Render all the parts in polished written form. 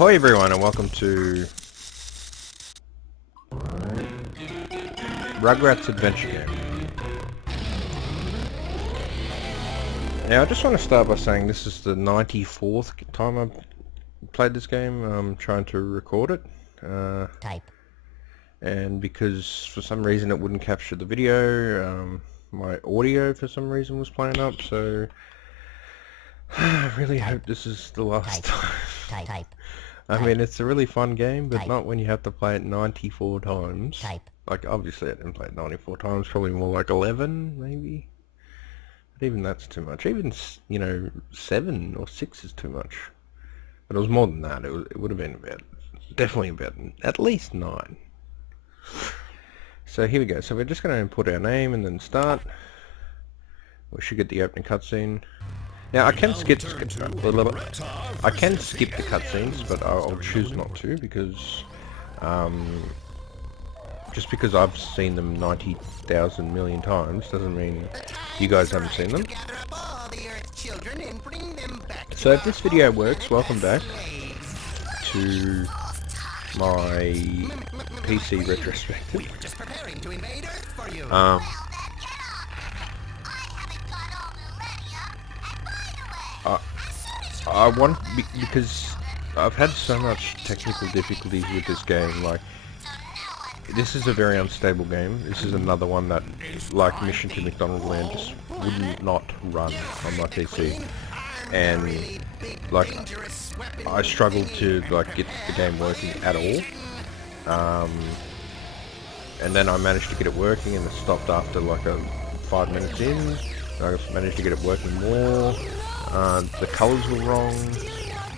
Ahoy everyone and welcome to Rugrats Adventure Game. Now I just want to start by saying this is the 94th time I've played this game. I'm trying to record it. And because for some reason it wouldn't capture the video, my audio for some reason was playing up, so I really hope this is the last time. I mean, it's a really fun game, but not when you have to play it 94 times. Like, obviously I didn't play it 94 times, probably more like 11, maybe. But even that's too much. Even, you know, 7 or 6 is too much. But it was more than that. It would have been about, definitely about at least 9. So here we go. So we're just going to input our name and then start. We should get the opening cutscene. Now I can skip the cutscenes, but I'll choose not to because just because I've seen them 90,000 million times doesn't mean you guys haven't seen them. So if this video works, welcome back to my PC retrospective. I want, because I've had so much technical difficulties with this game. Like, this is a very unstable game. This is another one that, like Mission to McDonald Land, just would not run on my PC. And, like, I struggled to, like, get the game working at all. And then I managed to get it working, and it stopped after, like, 5 minutes in. I managed to get it working more. The colours were wrong.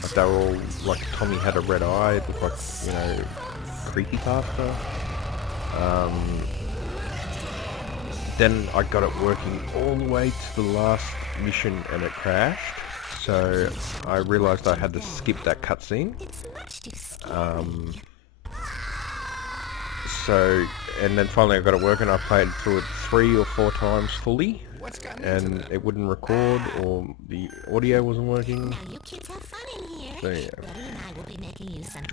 Like, they were all, like, Tommy had a red eye. It looked like, you know, creepypasta. Then I got it working all the way to the last mission and it crashed. So I realised I had to skip that cutscene. And then finally I got it working. I played through it 3 or 4 times fully, and it wouldn't record, or the audio wasn't working. So yeah.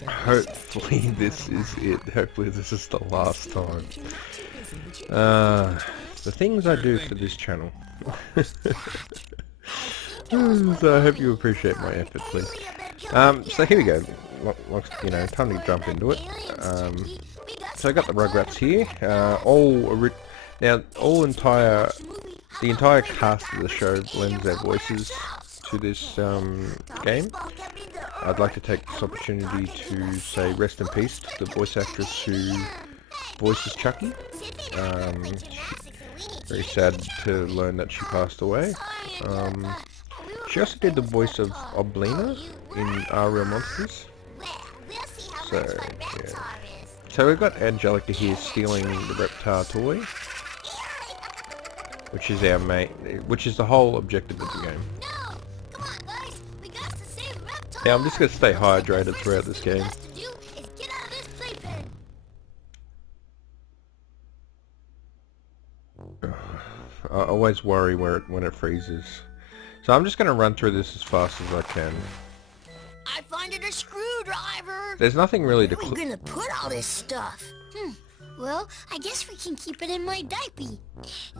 Hopefully this is it. Hopefully this is the last time. The things I do for this channel. So I hope you appreciate my effort, please. So here we go. You know, time to jump into it. So I got the Rugrats here. The entire cast of the show lends their voices to this game. I'd like to take this opportunity to say rest in peace to the voice actress who voices Chucky. Very sad to learn that she passed away. She also did the voice of Oblina in Our Real Monsters. So, yeah. So we've got Angelica here stealing the Reptar toy, which is our which is the whole objective of the game. Yeah, I'm just gonna stay hydrated throughout this game. I always worry when it freezes. So I'm just gonna run through this as fast as I can. I find it a screwdriver. There's nothing really to. Where are we gonna put all this stuff? Well, I guess we can keep it in my diaper.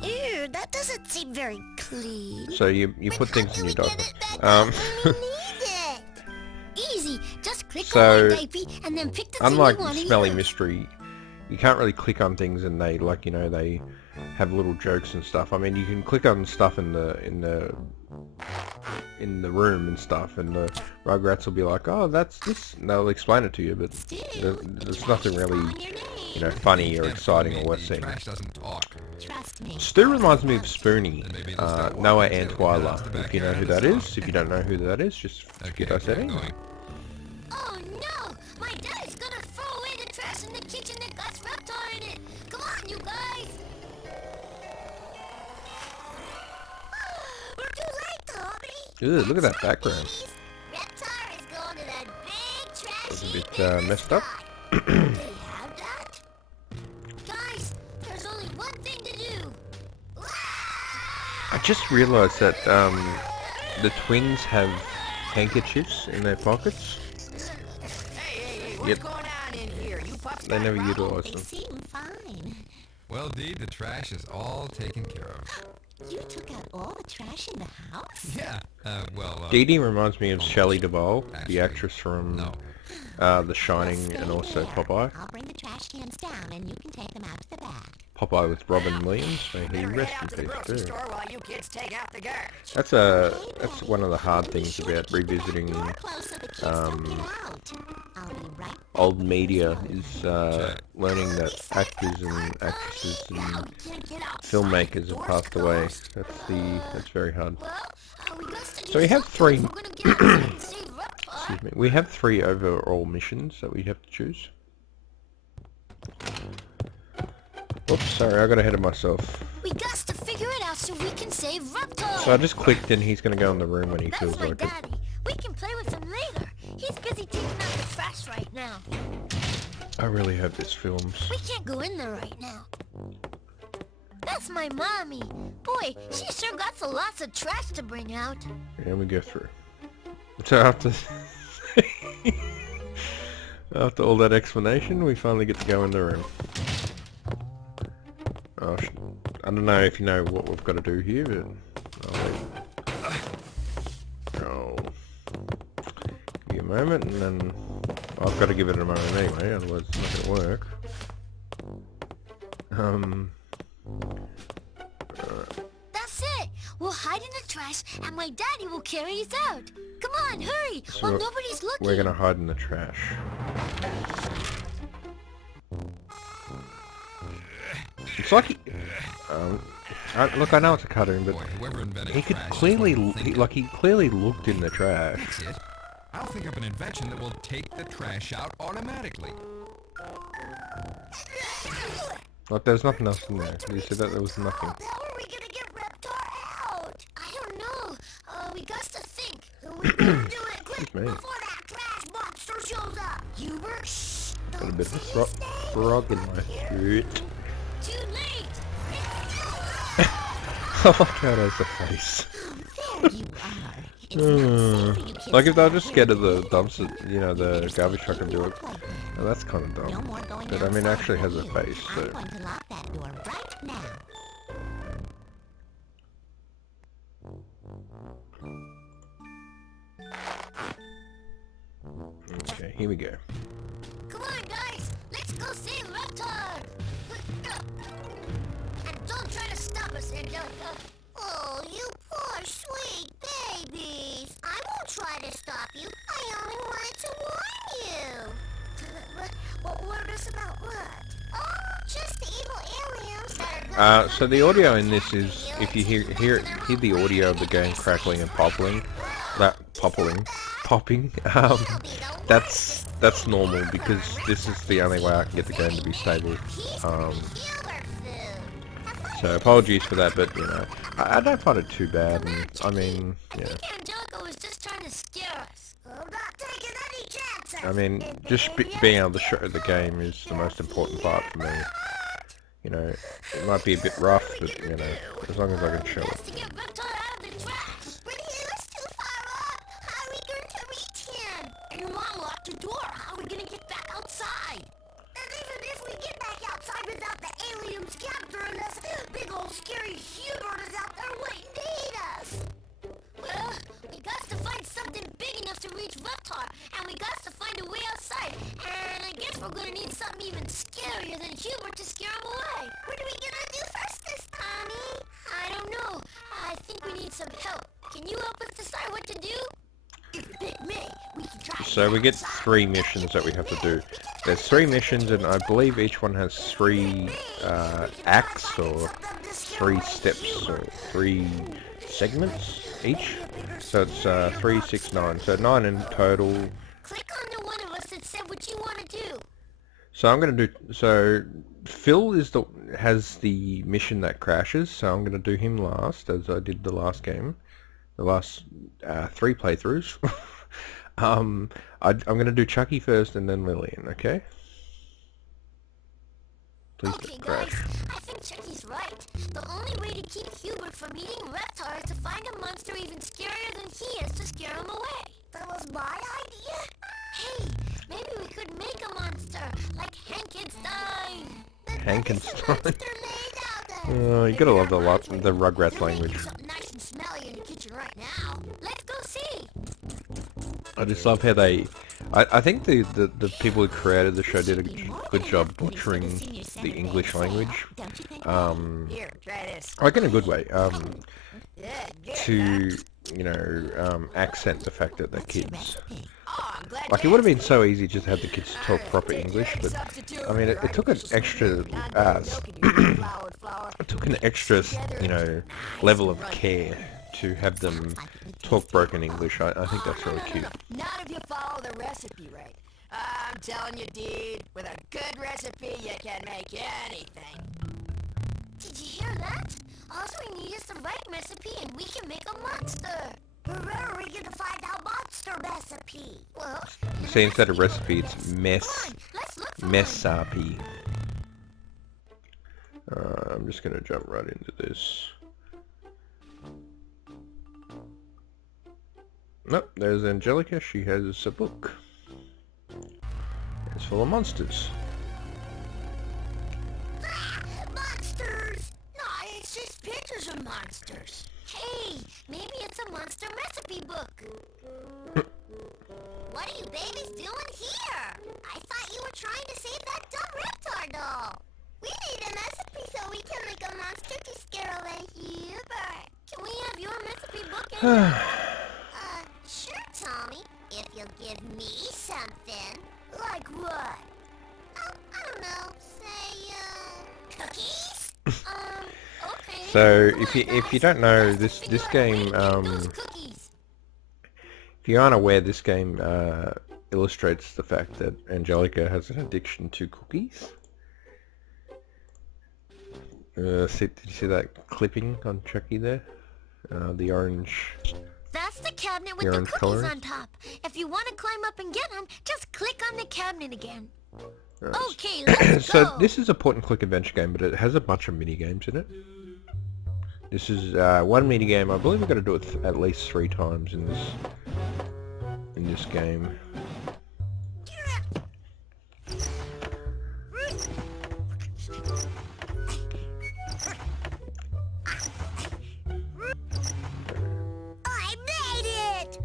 Ew, that doesn't seem very clean. So you put things in your diaper. We need it. Easy, just click on my diaper and then pick the thing you want to use. Unlike Smelly Mystery, you can't really click on things and they, like, you know, they have little jokes and stuff. I mean, you can click on stuff in the room and stuff, and the Rugrats will be like, "Oh, that's this," and they'll explain it to you, but there's nothing really, you know, funny or exciting or worth seeing. Stu reminds me of Spoonie, Noah and Twyla. If you know who that is. If you don't know who that is, just forget I said it. Oh no! My dad's gonna throw away the trash in the kitchen that got Reptar in it! Come on, you guys! We're too late, Tommy! Ew, look at that background. Reptar is going to that big trash That's a bit messed up. Do they have that? Guys, there's only one thing to do! I just realised that the twins have handkerchiefs in their pockets. yet going on in here? You pups they got never a problem? utilize them. Seem fine. Well, Dee, the trash is all taken care of. You took out all the trash in the house? Yeah, Dee Dee reminds me of Shelley Duvall, actually, the actress from no. The Shining Stay and also there. Popeye. I'll bring the trash cans down and you can take them out to the back. Popeye with Robin Williams, may he Better rest head in out to the peace grocery too. store while you kids take out the garbage. That's one of the hard things about revisiting Door closed so the kids don't get out. I'll be right back. old media is learning that actors and actresses and filmmakers have passed away. That's very hard. So we have three. Excuse me. We have 3 overall missions that we have to choose. Oops, sorry, I got ahead of myself. We got to figure it out so we can save Reptar. So I just clicked and he's gonna go in the room when he That's feels my like it. daddy. We can play with him later. He's busy taking out the trash right now. I really hope this films. We can't go in there right now. That's my mommy. Boy, she sure got lots of trash to bring out. And we go through. So after after all that explanation, we finally get to go in the room. Oh, I don't know if you know what we've got to do here, but I'll give you a moment, and then I've got to give it a moment anyway, otherwise it's not going to work. That's it. We'll hide in the trash, and my daddy will carry us out. Come on, hurry, So while nobody's looking. we're going to hide in the trash. It's like look, I know it's a cartoon, but Boy, whoever invented he could trash is clearly, one thing he clearly looked in the trash. That's it. I'll think up an invention that will take the trash out automatically. Like, there's nothing else in there. You said that there was nothing. How are we gonna get Reptar out? I don't know. We got to think. We better do it quick Excuse me. before that trash monster shows up. Hubert, shh. Got a bit of a frog in my throat. Too late. I like how it has a face. There you are. It's not safe for you kids Like if to they're go just here. scared of the dumpster, you know, the garbage truck and do it. Like this. Well, that's kind of No dumb. more going But I mean, it outside actually has for a you. face, so. I'm going to lock that door right now. Okay, here we go. Come on, guys. Let's go save Reptar. And don't try to stop us, Angelica. Oh, you poor sweet babies. I won't try to stop you. I only wanted to warn you. What warned us about what? Oh, just the evil aliens that are So the audio in this is, if you hear the audio of the game crackling and popping, that's normal because this is the only way I can get the game to be stable. So apologies for that, but you know, I don't find it too bad. And I mean, yeah. Angelica was just trying to scare us. I'm not taking any chances. I mean, just being able to show the game is the most important part for me. You know, it might be a bit rough, but you know, as long as I can show it. To get Reptar out of the trash. But he was too far up. How are we going to reach him? And your mom locked the door. How are we going to get back outside? And even if we get back outside without the aliens capturing us, big old scary Hubert is out there waiting to eat us. Well, we got to find something big enough to reach Reptar, and we got to find a way outside. And I guess we're going to need something even scarier than Hubert to scare him away. What are we going to do first this time, Tommy? I don't know. I think we need some help. Can you help us decide what to do? If you pick me, we can try. So we get 3 missions that we have to do. There's 3 missions, and I believe each one has 3 acts or 3 steps or 3 segments each. So it's 3, 6, 9. So 9 in total. Click on the one of us that said what you want to do. So I'm gonna do. So Phil has the mission that crashes. So I'm gonna do him last, as I did the last game, the last 3 playthroughs. I'm gonna do Chucky first, and then Lillian. Okay. Please Okay, don't crash. guys, I think Chucky's right. The only way to keep Hubert from eating Reptar is to find a monster even scarier than he is to scare him away. That was my idea? Hey, Maybe we could make a monster, like Hankenstein. Hankenstein. Made out of. Oh, you gotta love the Rugrats They're making language. something nice and smelly in the kitchen right now. Let's go see. I just love how they... I think the people who created the show did a good job butchering the English language. Here, try this. Like in a good way. Good. To, you know, accent the fact that they're kids. Oh, I'm glad Like, it you would have been asked. so easy just to have the kids talk proper English, but, I mean, it took an extra, it took an extra, you know, level of care to have them talk broken English. I think that's really cute. Not if you follow the recipe right. I'm telling you, dude, with a good recipe, you can make anything. Did you hear that? All we need is the right recipe and we can make a monster. But where are we gonna find our monster recipe? Well, See, instead of recipe, it's come on, let's look for one. messapi. I'm just gonna jump right into this. Nope, there's Angelica. She has a book. It's full of monsters. Monsters! No, it's just pictures of monsters. Hey, maybe it's a monster recipe book. What are you babies doing here? I thought you were trying to save that dumb reptar doll. We need a recipe so we can make a monster to scare away Hubert. Can we have your recipe book? Sure, Tommy. If you'll give me something. Like what? Oh, I don't know. Say, cookies? Okay. So Come if on, you guys. don't know Let's this figure out a way to game, get those cookies. if you aren't aware, this game illustrates the fact that Angelica has an addiction to cookies. Did you see that clipping on Chucky there? The orange. That's the cabinet with The the orange cookies colours? on top. If you want to climb up and get them, just click on the cabinet again. Right. Okay, let's So go. this is a point and click adventure game, but it has a bunch of mini games in it. This is one mini game. I believe we've got to do it at least 3 times in this game. I made it!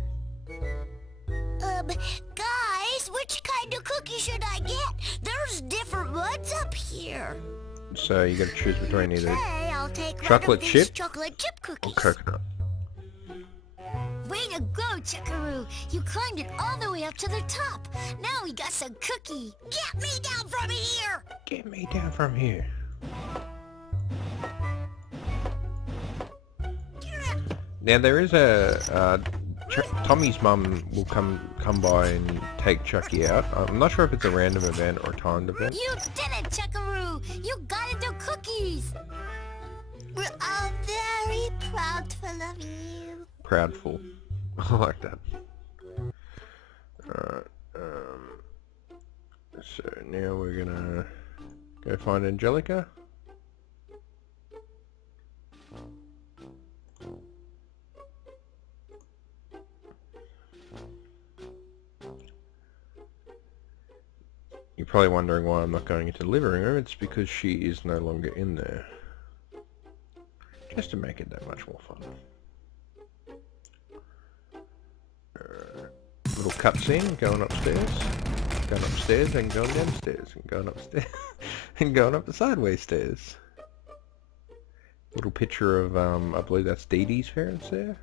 Guys, which kind of cookie should I get? There's different ones up here. So you got to choose between either Okay, I'll take chocolate one of these chip chocolate chip or cookies. coconut. Way to go, Chuckaroo! You climbed it all the way up to the top. Now we got some cookie. Get me down from here! Get me down from here. Now there is a Tommy's mum will come by and take Chucky out. I'm not sure if it's a random event or a timed event. You did it, Chuckaroo! You got into cookies! We're all very proudful of you. Proudful. I like that. Alright, so now we're gonna go find Angelica. You're probably wondering why I'm not going into the living room. It's because she is no longer in there. Just to make it that much more fun. Little cutscene, going upstairs and going downstairs and going upstairs and going up the sideways stairs. Little picture of, I believe that's Dee Dee's parents there.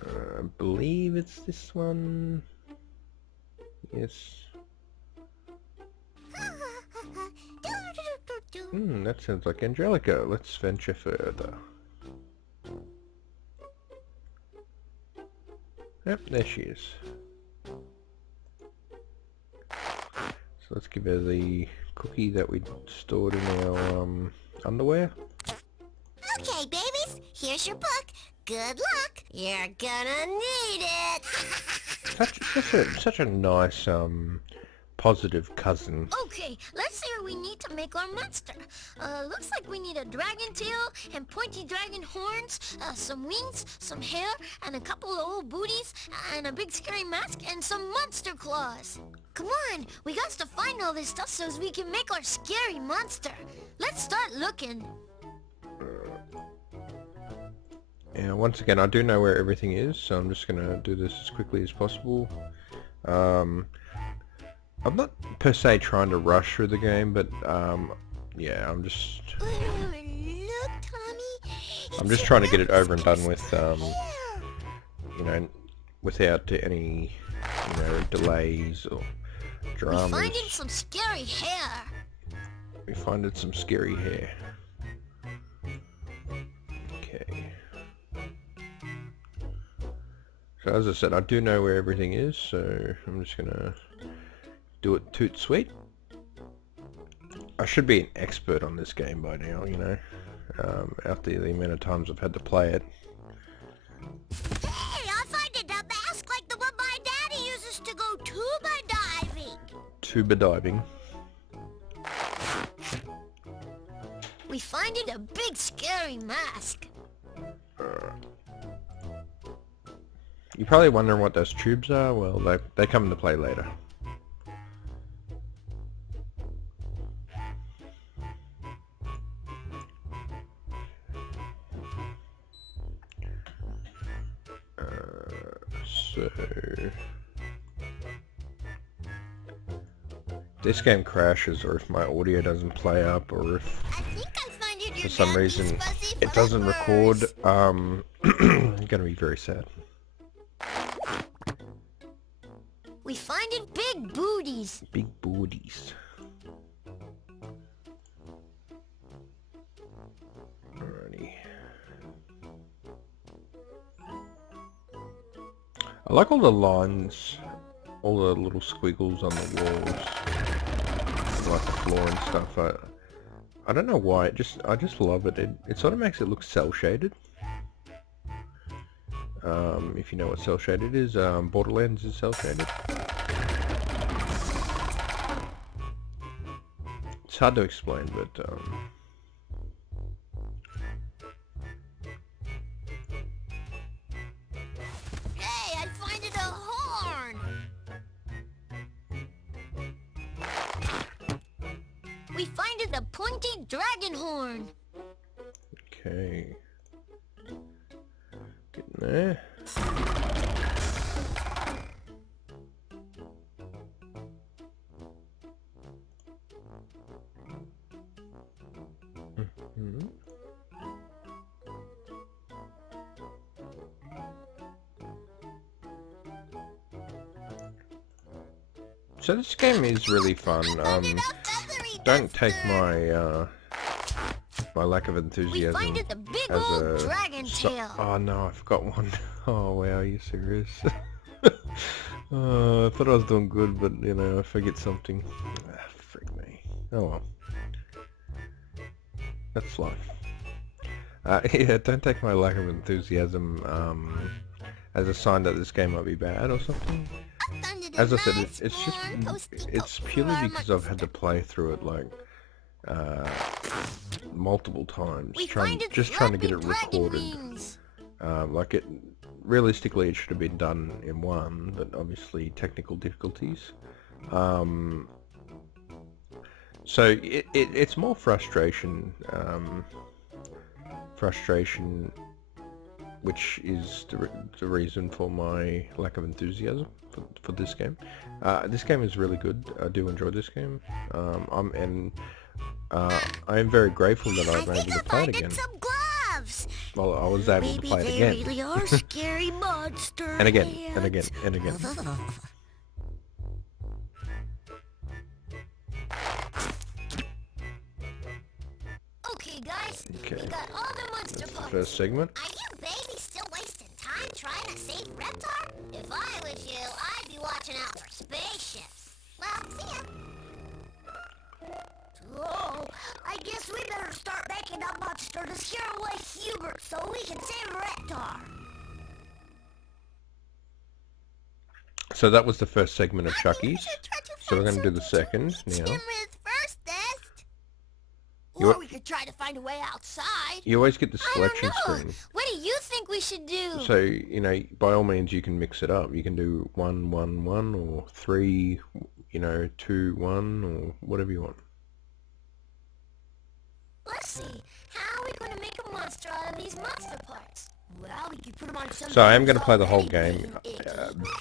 I believe it's this one. Yes. That sounds like Angelica. Let's venture further. Yep, there she is. So let's give her the cookie that we stored in our underwear. Okay, babies, here's your book. Good luck. You're gonna need it. Such a nice positive cousin. Okay, let's see do we need to make our monster? Looks like we need a dragon tail and pointy dragon horns, some wings, some hair, and a couple of old booties, and a big scary mask, and some monster claws. Come on, we got to find all this stuff so as we can make our scary monster. Let's start looking. Yeah, once again, I do know where everything is, so I'm just gonna do this as quickly as possible. I'm not per se trying to rush through the game, but yeah, I'm just trying to get it over and done with, you know, without any, you know, delays or dramas. We finding some scary hair. We finding some scary hair. Okay. So as I said, I do know where everything is, so I'm just gonna do it toot sweet. I should be an expert on this game by now, you know, after the amount of times I've had to play it. Hey, I find a mask like the one my daddy uses to go tuba diving. Tuba diving. We finding a big scary mask. You're probably wondering what those tubes are. Well, they come into play later. So this game crashes, or if my audio doesn't play up, or if for some reason it doesn't record, I'm gonna be very sad. We finding big booties. Big booties. Alrighty. I like all the lines, all the little squiggles on the walls, like the floor and stuff. I don't know why. I just love it. It sort of makes it look cel shaded. If you know what cel shaded is, Borderlands is cel shaded. It's hard to explain, but Hey, I finding a horn. We finding a pointy dragon horn. okay. Getting there. Mm-hmm. So this game is really fun. Don't take my my lack of We enthusiasm finding the big as old a dragon tail. Oh no, I forgot one. Oh wow, are you serious? I thought I was doing good, but you know, I forget something. Ah, frick me. Oh well. That's life. Yeah, don't take my lack of enthusiasm as a sign that this game might be bad or something. As I said, it's purely because I've had to play through it like multiple times, trying to get it recorded. Like realistically it should have been done in one, but obviously technical difficulties. So it's more frustration, which is the reason for my lack of enthusiasm for this game. This game is really good. I do enjoy this game. I am very grateful that I'm able to play it again. Some gloves. Well, I was able to play it again. Maybe they really are scary monster and again, hands. and again, and again. Okay, guys. Okay. We got all the monster parts. First segment. Are you babies still wasting time trying to save Reptar? If I was you, I'd be watching out for spaceships. Well, see ya. Oh, I guess we better start making a monster to scare away Hubert so we can save Reptar. So that was the first segment of Chucky's. So we're going to do the second now. First, Or we could try to find a way outside. You always get the I selection don't know. screen. What do you think we should do? So, you know, by all means you can mix it up. You can do 1, 1, 1, or 3, you know, 2, 1, or whatever you want. Let's see. How are we going to make a monster out of these monster parts? Well, we could put them on some... So I am going to play the whole game,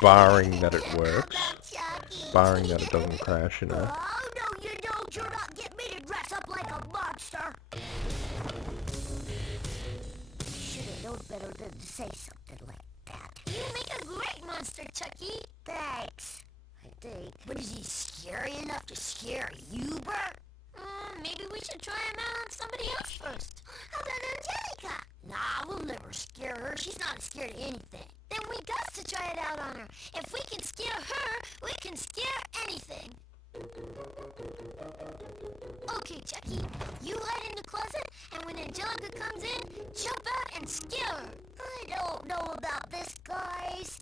barring that it works. Barring that it doesn't crash, you know. Oh, no, you don't. You're not getting me to dress up like a monster. Should have known better than to say something like that. You make a great monster, Chucky. Thanks, I think. But is he scary enough to scare Hubert? Maybe we should try him out on somebody else first. How about Angelica? Nah, we'll never scare her. She's not scared of anything. Then we got to try it out on her. If we can scare her, we can scare anything. Okay, Chucky, you hide in the closet, and when Angelica comes in, jump out and scare her. I don't know about this, guys.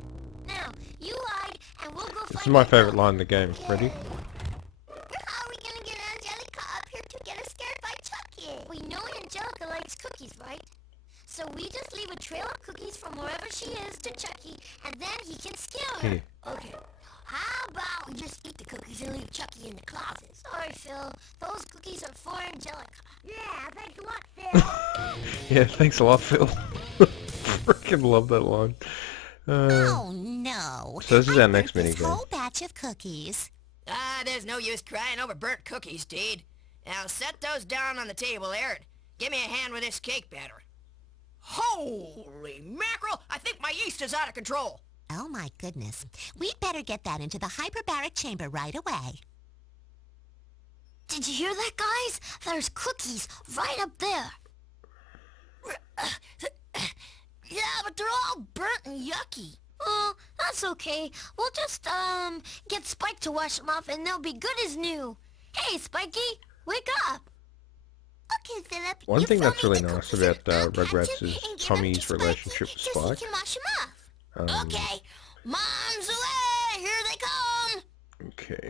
Now, you hide, and we'll go find... This is my favorite line in the game. Ready? How are we gonna get Angelica up here to get her scared by Chucky? We know Angelica likes cookies, right? So we just leave a trail of cookies from wherever she is to Chucky, and then he can scare her. Here. Okay. How about we just eat the cookies and leave Chucky in the closet? Sorry, Phil. Those cookies are for Angelica. Yeah, thanks a lot, Phil. Yeah, thanks a lot, Phil. Freaking love that line. Oh no! So this is I our next burnt this minigame. whole batch of cookies. There's no use crying over burnt cookies, Deed. Now set those down on the table there and give me a hand with this cake batter. Holy mackerel! I think my yeast is out of control. Oh my goodness. We'd better get that into the hyperbaric chamber right away. Did you hear that, guys? There's cookies right up there. Yeah, but they're all burnt and yucky. Oh, that's okay. We'll just, get Spike to wash them off and they'll be good as new. Hey, Spiky, wake up. Okay, Philip. One you thing fill that's me really the nice cookies about and I'll catch Rugrats him is and give 'em Tommy's to Spiky relationship with just so Spike. he can wash 'em off. Okay, Mom's away! Here they come! Okay.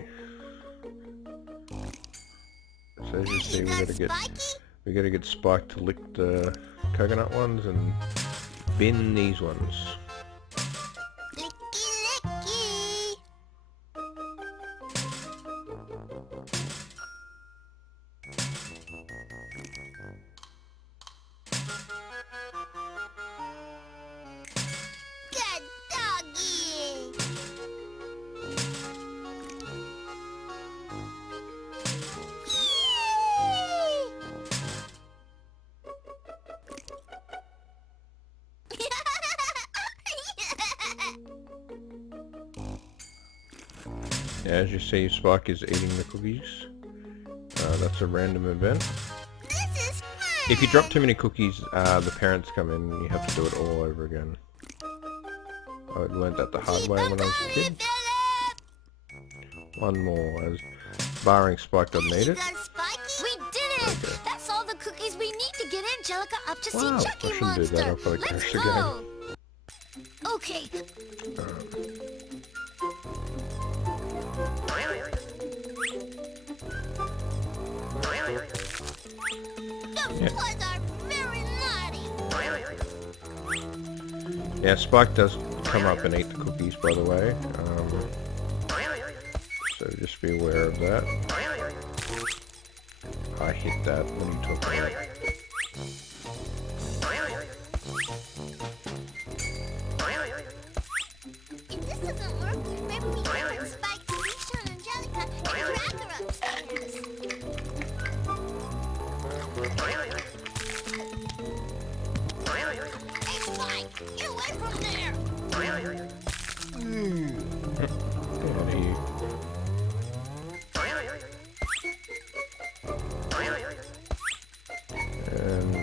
So as you see, we gotta get Spike to lick the coconut ones and bin these ones. Licky, licky. Good doggy. Yeah, as you see, Spike is eating the cookies. That's a random event. This is fun. If you drop too many cookies, the parents come in and you have to do it all over again. I learned that the hard way when I was a kid. One more, as barring Spike doesn't eat it. We did it! Okay. That's all the cookies we need to get Angelica up to Wow, see I Chucky shouldn't do Monster. that, I'll probably Let's crash go. Okay. Those boys are very naughty. Yeah, Spike does come up and eat the cookies, by the way. So just be aware of that. I hit that. What are you talking about? If this doesn't work, maybe we can get Spike to reach on Angelica and drag her upstairs. Hey, Spike! Get away from there! Get out of here. And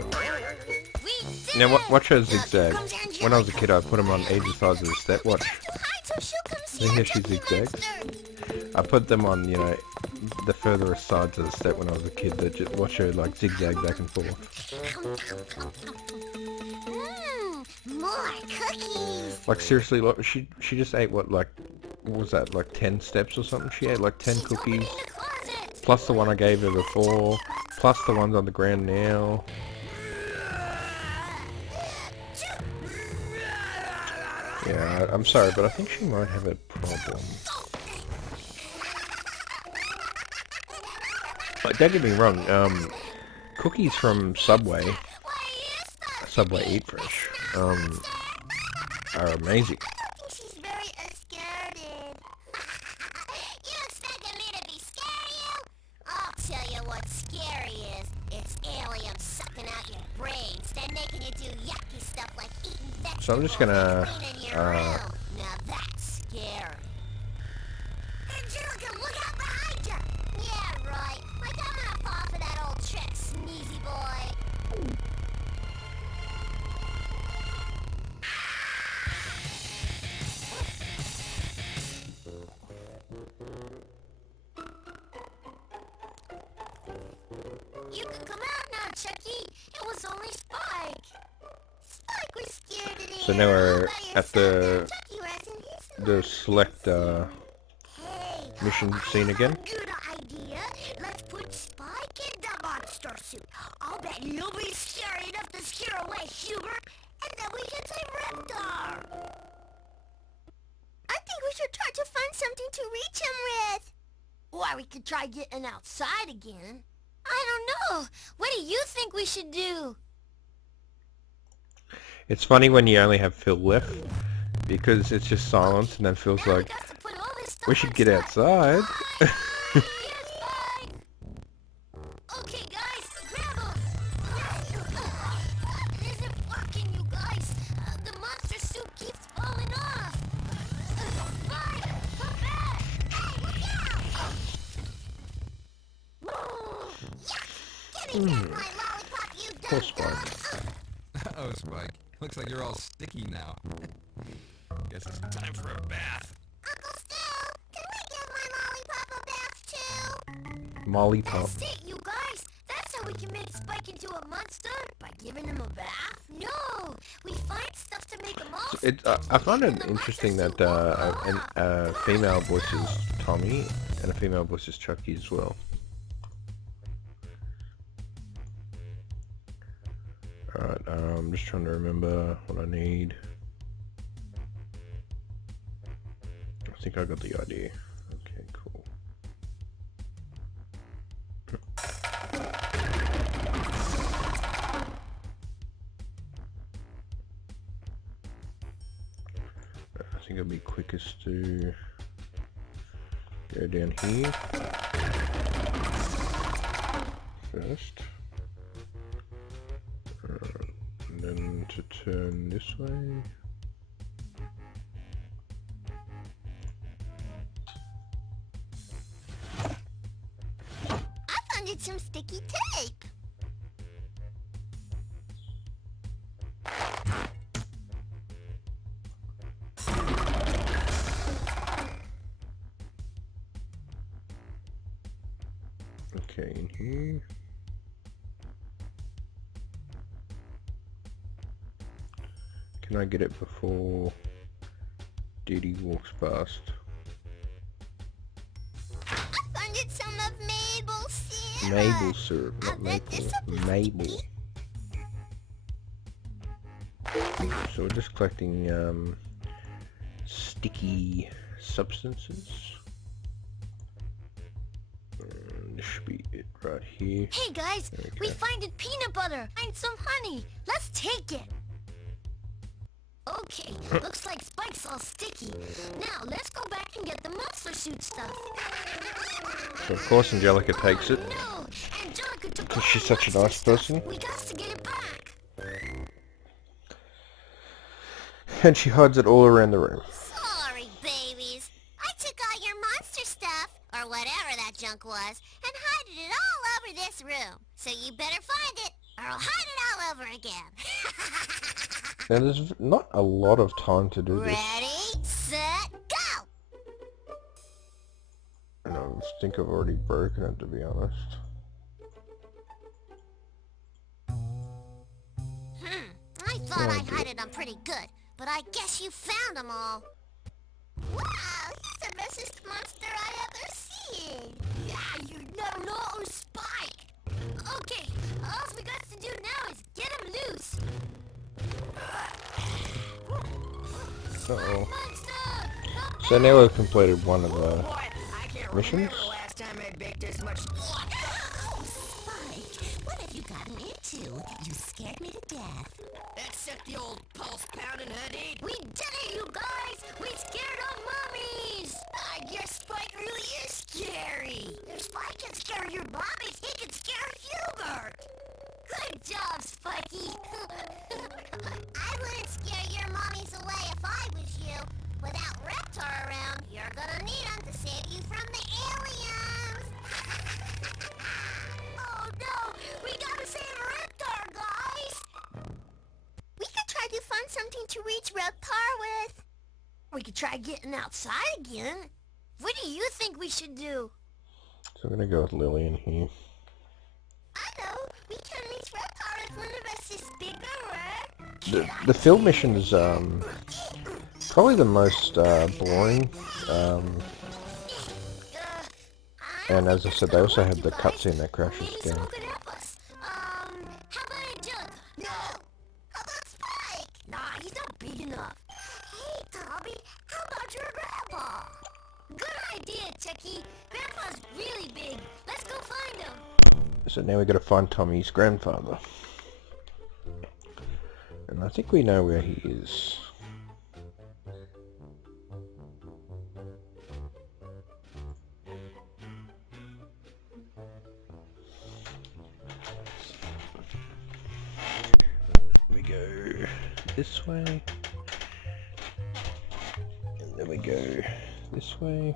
We did now it! watch her Look, here zigzag. comes Angelica. When I was a kid, I put them on either sides of the step. Watch. Hide so she'll come see See our how she Chucky zigzags? Monster. I put them on, you know, the furthest sides of the step when I was a kid. That just watch her like zigzag back and forth. More cookies. Like seriously, like she just ate what was that, like 10 steps or something? She ate like 10 She's cookies opening the closet. plus the one I gave her before. Let's plus the ones on the ground now. Yeah, I'm sorry, but I think she might have a problem. But don't get me wrong, cookies from Subway Eat Fresh, are amazing. She's very scared. You expecting me to be scary? I'll tell you what's scary is. It's aliens sucking out your brains, then making you do yucky stuff like eating vegetables. So I'm just gonna, and cleaning your room. Now that's scary. Angelica, look out behind you! Yeah, right. Like I'm gonna fall for that old trick, sneezy boy. You can come out now, Chucky. It was only Spike. Spike was scared of the so now we're at the Chucky wasn't. He's select, Hey, mission scene again. good idea. Let's put Spike in the monster suit. I'll bet nobody's scary enough to scare away Hubert, and then we can say Reptar. I think we should try to find something to reach him with. Or we could try getting outside again. I don't know. What do you think we should do? It's funny when you only have Phil left, because it's just silence, and then Phil's Now like, we got to put all this stuff we should get inside. outside. Yes, bye. Okay, guys, grab 'em. It isn't working, you guys. The monster suit keeps falling off. Bye, come back. Hey, look out! Yeah, give me back my lollipop, you Poor dumb Spike. dog. Oh, Spike. Looks like you're all sticky now. Guess it's time for a bath. Uncle Stu, can we give my lollipop a bath too? Molly Pop. That's it, you guys. That's how we can make Spike into a monster. By giving him a bath? No, we find stuff to make him all. I find it interesting that a female voices Tommy and a female voices Chucky as well. Alright, I'm just trying to remember what I need. I think I got the idea. Okay, cool. I think it'll be quickest to go down here first. And then to turn this way. I found it some sticky tape. Okay, in here. Can I get it before Diddy walks past? I found it some of Mabel's syrup. Maple syrup, I not bet this maple. will be Mabel. sticky. So we're just collecting sticky substances. And this should be it right here. Hey guys, we Okay. finded peanut butter and some honey. Let's take it. Okay, looks like Spike's all sticky. Now let's go back and get the monster suit stuff. So of course Angelica takes it. No, Angelica took Because all she's the such a monster nice stuff. person. We got to get it back. And she hides it all around the room. Sorry, babies. I took all your monster stuff, or whatever that junk was, and hid it all over this room. So you better find it, or I'll hide it all over again. Now there's not a lot of time to do this. Ready, set, go! And I think I've already broken it, to be honest. I thought I hid them pretty good, but I guess you found them all. Wow, he's the bestest monster I ever seen. Yeah, you never know it was Spike. Uh-oh. So now we've completed one of the Boy, I can't missions. remember the last time I baked this much. Oh, Spike, what have you gotten into? You scared me to death. That set the old pulse pounding, huh, Dade? We did it, you guys! We scared our mummies! I guess Spike really is scary. If Spike can scare your mummies, he can scare Hubert. Good job, Spiky. I wouldn't scare your mummies away if I was you. Without Reptar around, you're gonna need him to save you from the aliens. Oh no! We gotta save Reptar, guys! We could try to find something to reach Reptar with. We could try getting outside again. What do you think we should do? So I'm gonna go with Lily in here. I know. We can reach Reptar if one of us is bigger, right? The field mission is probably the most boring. And as I said, they also have the cutscene that crashes Maybe the game. someone could help us. How about Angelica? No! How about Spike? Nah, he's not big enough. Hey, Tommy, how about your grandpa? Good idea, Chucky. Grandpa's really big. Let's go find him. So now we gotta find Tommy's grandfather. And I think we know where he is. We go this way. And then we go this way.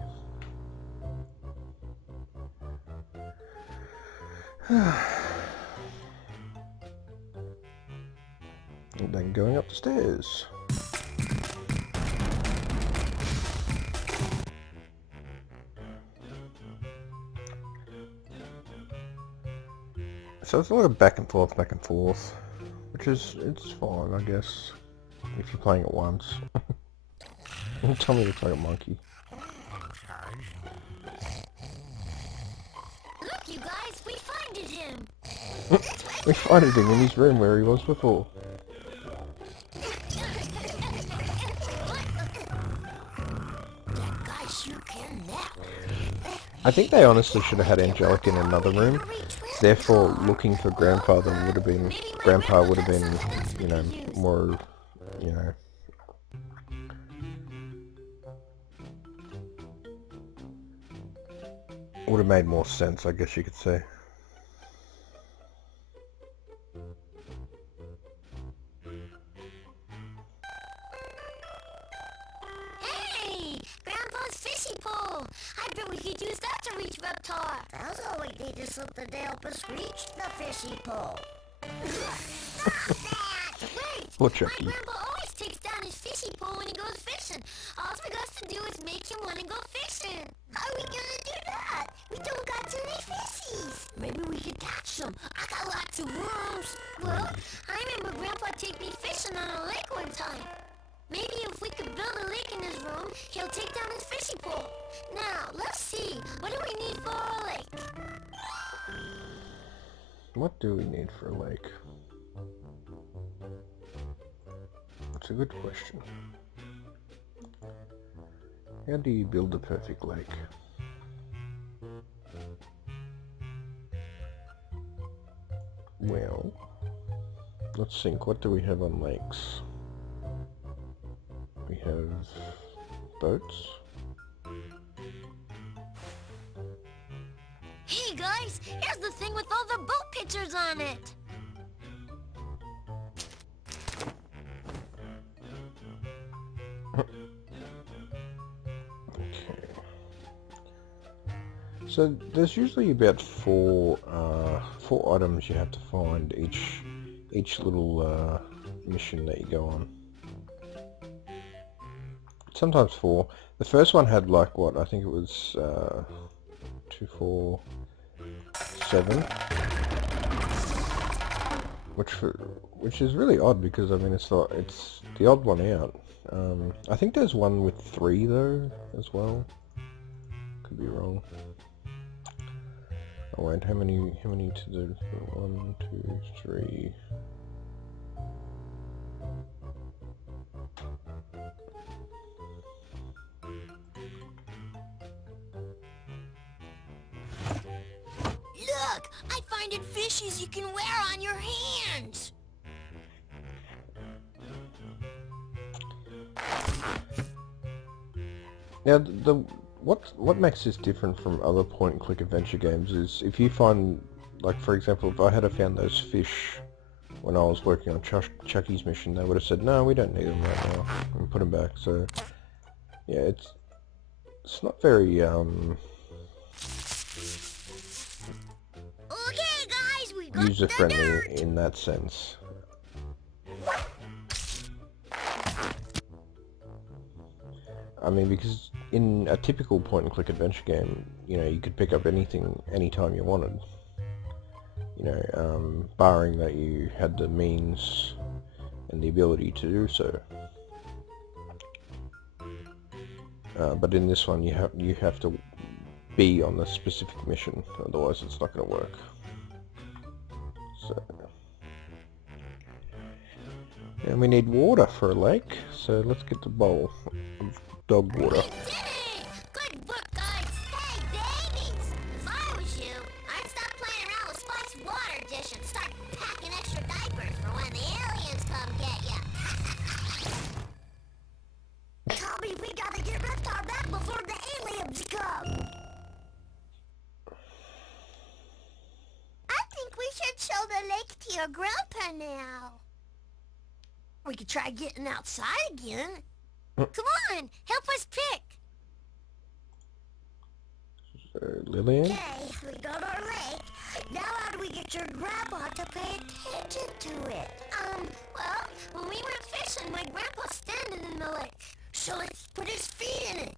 And then going up the stairs. So it's a lot of back and forth, which is, it's fine, I guess, if you're playing it once. Tell me to play a monkey. Look, you guys, we finded him. We finded him in his room where he was before. That guy sure can nap. I think they honestly should have had Angelica in another room. Therefore, looking for Grandpa would have been, you know, more, you know. Would have made more sense, I guess you could say. Hey, Grandpa's fishy pole. I bet we could use that to reach Reptar. That's all we need is something to help us reach the fishy pole. Stop that! Wait! Poor My Chucky. grandpa always takes down his fishy pole when he goes fishing. All we got to do is make him want to go fishing. How are we gonna do that? We don't got too many fishies. Maybe we could catch some. I got lots of worms. Well, I remember Grandpa take me fishing on a lake one time. Maybe if we could build a lake in his room, he'll take down his fishing pole. Now, let's see. What do we need for our lake? What do we need for a lake? That's a good question. How do you build a perfect lake? Well, let's think. What do we have on lakes? We have boats. Hey guys, here's the thing with all the boat pictures on it. Okay. So there's usually about four items you have to find each little mission that you go on. Sometimes four. The first one had like what? I think it was 2, 4, 7. Which is really odd because I mean it's the odd one out. I think there's one with 3 though as well. Could be wrong. Oh wait, how many to do? 1, 2, 3. Look, I find it fishies you can wear on your hands. Now, what makes this different from other point-and-click adventure games is if you find, like for example, if I had found those fish when I was working on Chucky's mission, they would have said, no, we don't need them right now, and put them back. So, yeah, it's not very Okay, guys, we got user-friendly in that sense. I mean, because in a typical point-and-click adventure game, you know, you could pick up anything anytime you wanted. You know, barring that you had the means and the ability to do so. But in this one, you have to be on the specific mission, otherwise it's not going to work. So, and we need water for a lake, so let's get the bowl of dog water. We did it! Good work, guys. Hey, babies! If I was you, I'd stop playing around with Spike's water dish and start packing extra diapers for when the aliens come get ya. Tommy, we gotta get Reptar back before the aliens come. I think we should show the lake to your grandpa now. We could try getting outside again. Come on, help us pick. Lillian? Okay, we got our lake. Now how do we get your grandpa to pay attention to it? Well, when we went fishing, my grandpa's standing in the lake. So let's put his feet in it.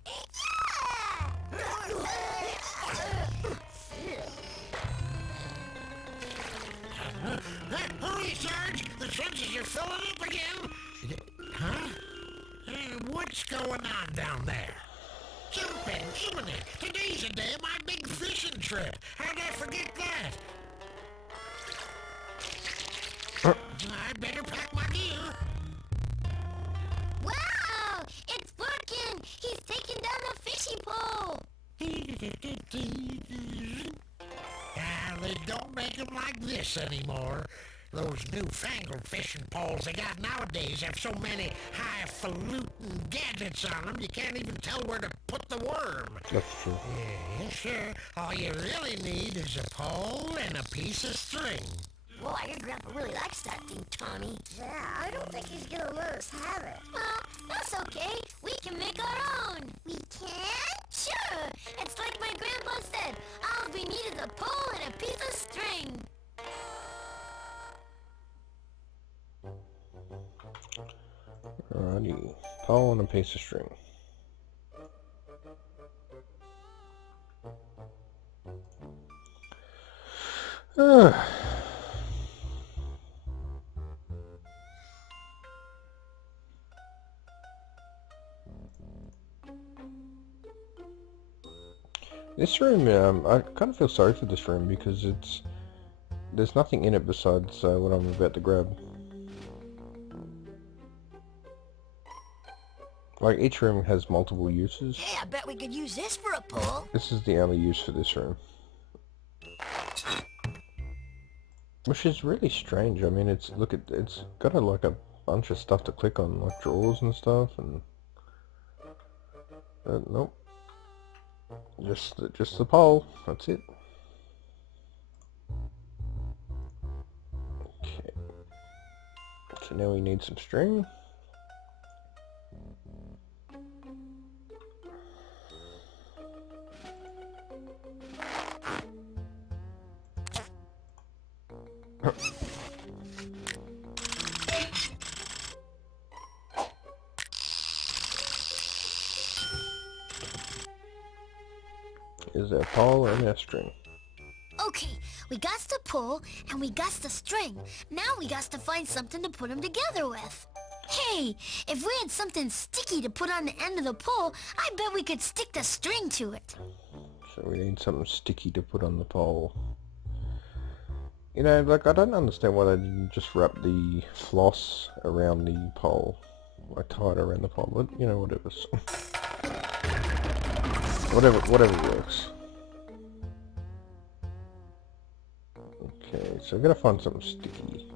Hurry, Sarge! The trenches are filling up again! Huh? What's going on down there? Jumping, imminent! Today's the day of my big fishing trip! How'd I forget that? I better pack my gear! Wow! It's working! He's taking down the fishing pole! They don't make them like this anymore. Those newfangled fishing poles they got nowadays have so many highfalutin gadgets on them you can't even tell where to put the worm. That's true. Yeah, sure. All you really need is a pole and a piece of string. Well, your grandpa really likes that thing, Tommy. Yeah, I don't think he's gonna let us have it. Well, that's okay. We can make our own. We can? Sure. It's like my grandpa said. All we need is a pole and a piece of string. Alrighty. Pole and a piece of string. This room, I kind of feel sorry for this room because there's nothing in it besides what I'm about to grab. Like, each room has multiple uses. Hey, I bet we could use this for a pole. This is the only use for this room. Which is really strange. I mean, it's got like a bunch of stuff to click on, like drawers and stuff, and nope. Just the pole. That's it. Okay. So now we need some string. Is a pole and a string. Okay, we got the pole and we got the string. Now we got to find something to put them together with. Hey, if we had something sticky to put on the end of the pole, I bet we could stick the string to it. So we need something sticky to put on the pole. You know, like, I don't understand why they didn't just wrap the floss around the pole. Like, tie it around the pole, but, you know, whatever. Whatever works. Okay, so I've got to find something sticky.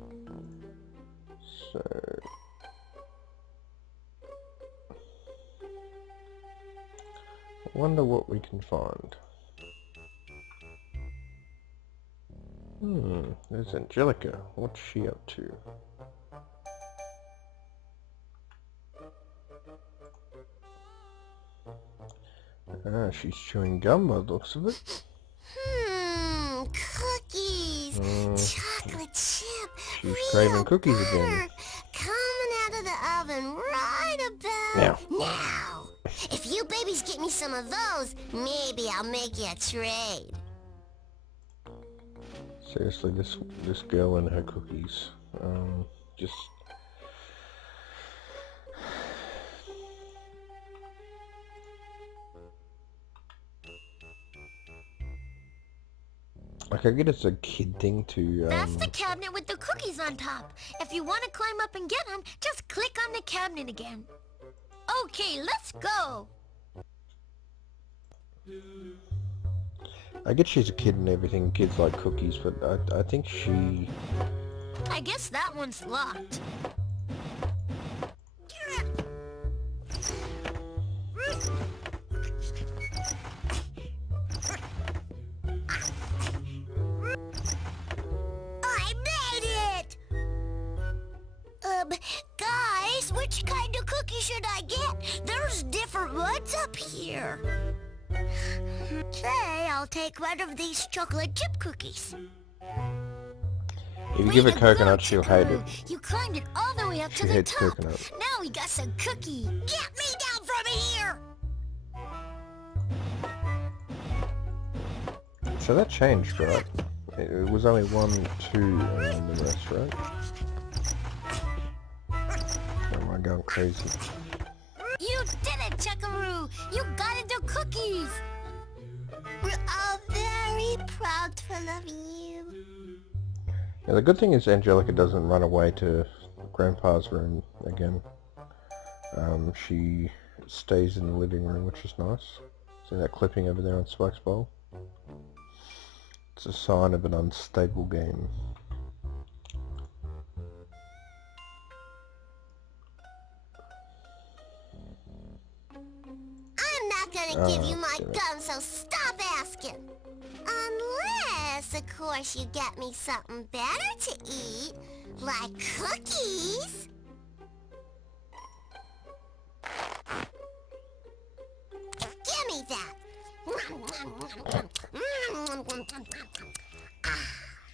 So... I wonder what we can find. There's Angelica. What's she up to? Ah, she's chewing gum by the looks of it. Cookies. Chocolate chip. She's craving cookies again. Coming out of the oven right about now. If you babies get me some of those, maybe I'll make you a trade. Seriously, this girl and her cookies. Just... Like, I get it's a kid thing to, That's the cabinet with the cookies on top. If you want to climb up and get them, just click on the cabinet again. Okay, let's go. I get she's a kid and everything, kids like cookies, but I think she... I guess that one's locked. I made it! Guys, which kind of cookie should I get? There's different ones up here. Say, I'll take one of these chocolate chip cookies. If you give her coconut, she'll hate it. You climbed it all the way up to She the hates top. coconut. Now we got some cookie. Get me down from here! So that changed, right? It was only 1, 2, and the rest, right? Or am I going crazy? You did it, Chuckaroo! You got into cookies! We're all very proudful of you. Yeah, the good thing is Angelica doesn't run away to Grandpa's room again. She stays in the living room, which is nice. See that clipping over there on Spike's bowl? It's a sign of an unstable game. I'm not gonna give you my gum, so stop asking. Unless, of course, you get me something better to eat, like cookies. Give me that.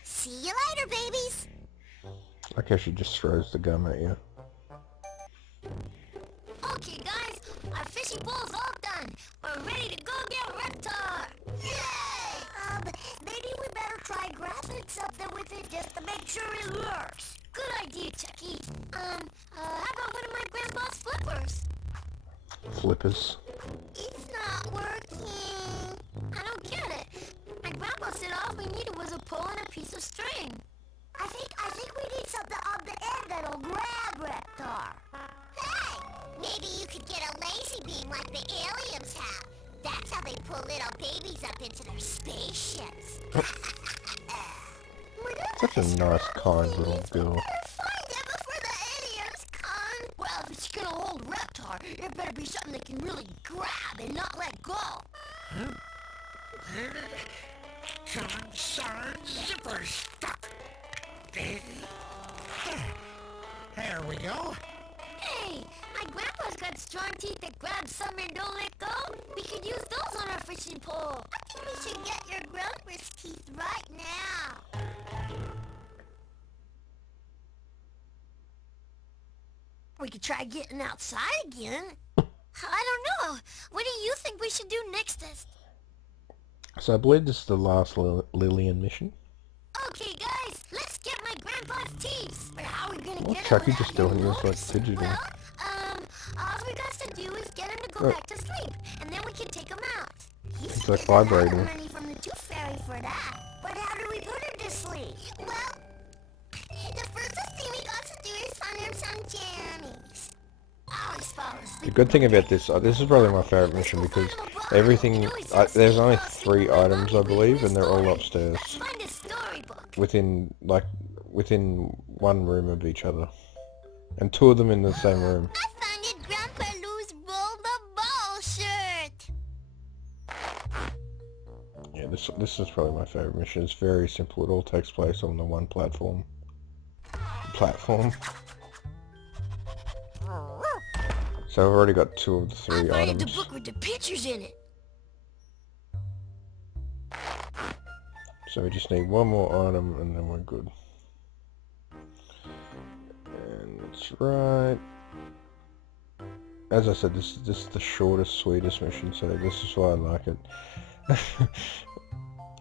See you later, babies. I guess she just throws the gum at you. Okay, guys, our fishing pole's all done. We're ready to go get Reptar. Yay! Maybe we better try grabbing something with it just to make sure it works. Good idea, Chucky. How about one of my grandpa's flippers? Flippers. It's not working. I don't get it. My grandpa said all we needed was a pole and a piece of string. I think we need something on the end that'll grab Reptar. Hey! Maybe you could get a lazy beam like the aliens have. That's how they pull little babies up into their spaceships. Such a nice, kind little girl. Find them before the aliens come. Well, if it's gonna hold Reptar, it better be something that can really grab and not let go. Concerned zipper stuck. There we go. Hey, my grandpa's got strong teeth that grab some and don't let go. We could use those on our fishing pole. I think we should get your grandpa's teeth right now. We could try getting outside again. I don't know. What do you think we should do next? So I believe this is the last Lillian mission. Okay, guys, let's get my grandpa's teeth. But how are we gonna Well, get Chucky him just without doing him this like noticing? fidgeting. Well, all we got to do is get him to go back to sleep, and then we can take him out. It's like vibrating. Money from the Tooth Fairy for that. But how do we put him to sleep? Well, the first thing we got to do is find him some jammies. Always fall asleep. The good thing about this is probably my favourite mission because everything, there's only 3 items I believe and they're all upstairs. Let's find a story within one room of each other, and 2 of them in the same room. I found it, Grandpa Lou's roll the ball shirt. Yeah, this is probably my favorite mission. It's very simple. It all takes place on the one platform. So I've already got 2 of the 3 I items. the book with the pictures in it. So we just need 1 more item and then we're good. And that's right. As I said, this is the shortest, sweetest mission, so this is why I like it.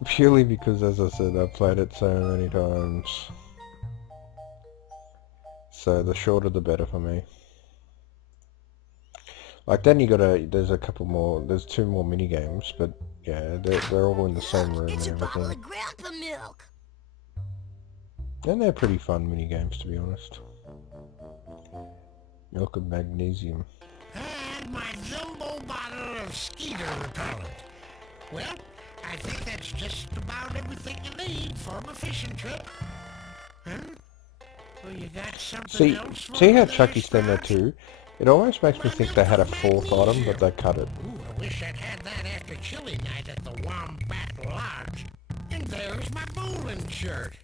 Purely because, as I said, I've played it so many times. So the shorter the better for me. Like then there's a couple more, there's 2 more mini games, but yeah, they're all in the same room It's a and bottle everything. of grandpa milk. And they're pretty fun mini games, to be honest. Milk of magnesium. And my jumbo bottle of skeeter repellent. Well, I think that's just about everything you need for my fishing trip. Huh? Well, you got something else for See me how there, Chucky's stand there Scott? too? It almost makes me think they had a 4th item, but they cut it. Ooh, I wish I'd had that after chili night at the Wombat Lodge. And there's my bowling shirt.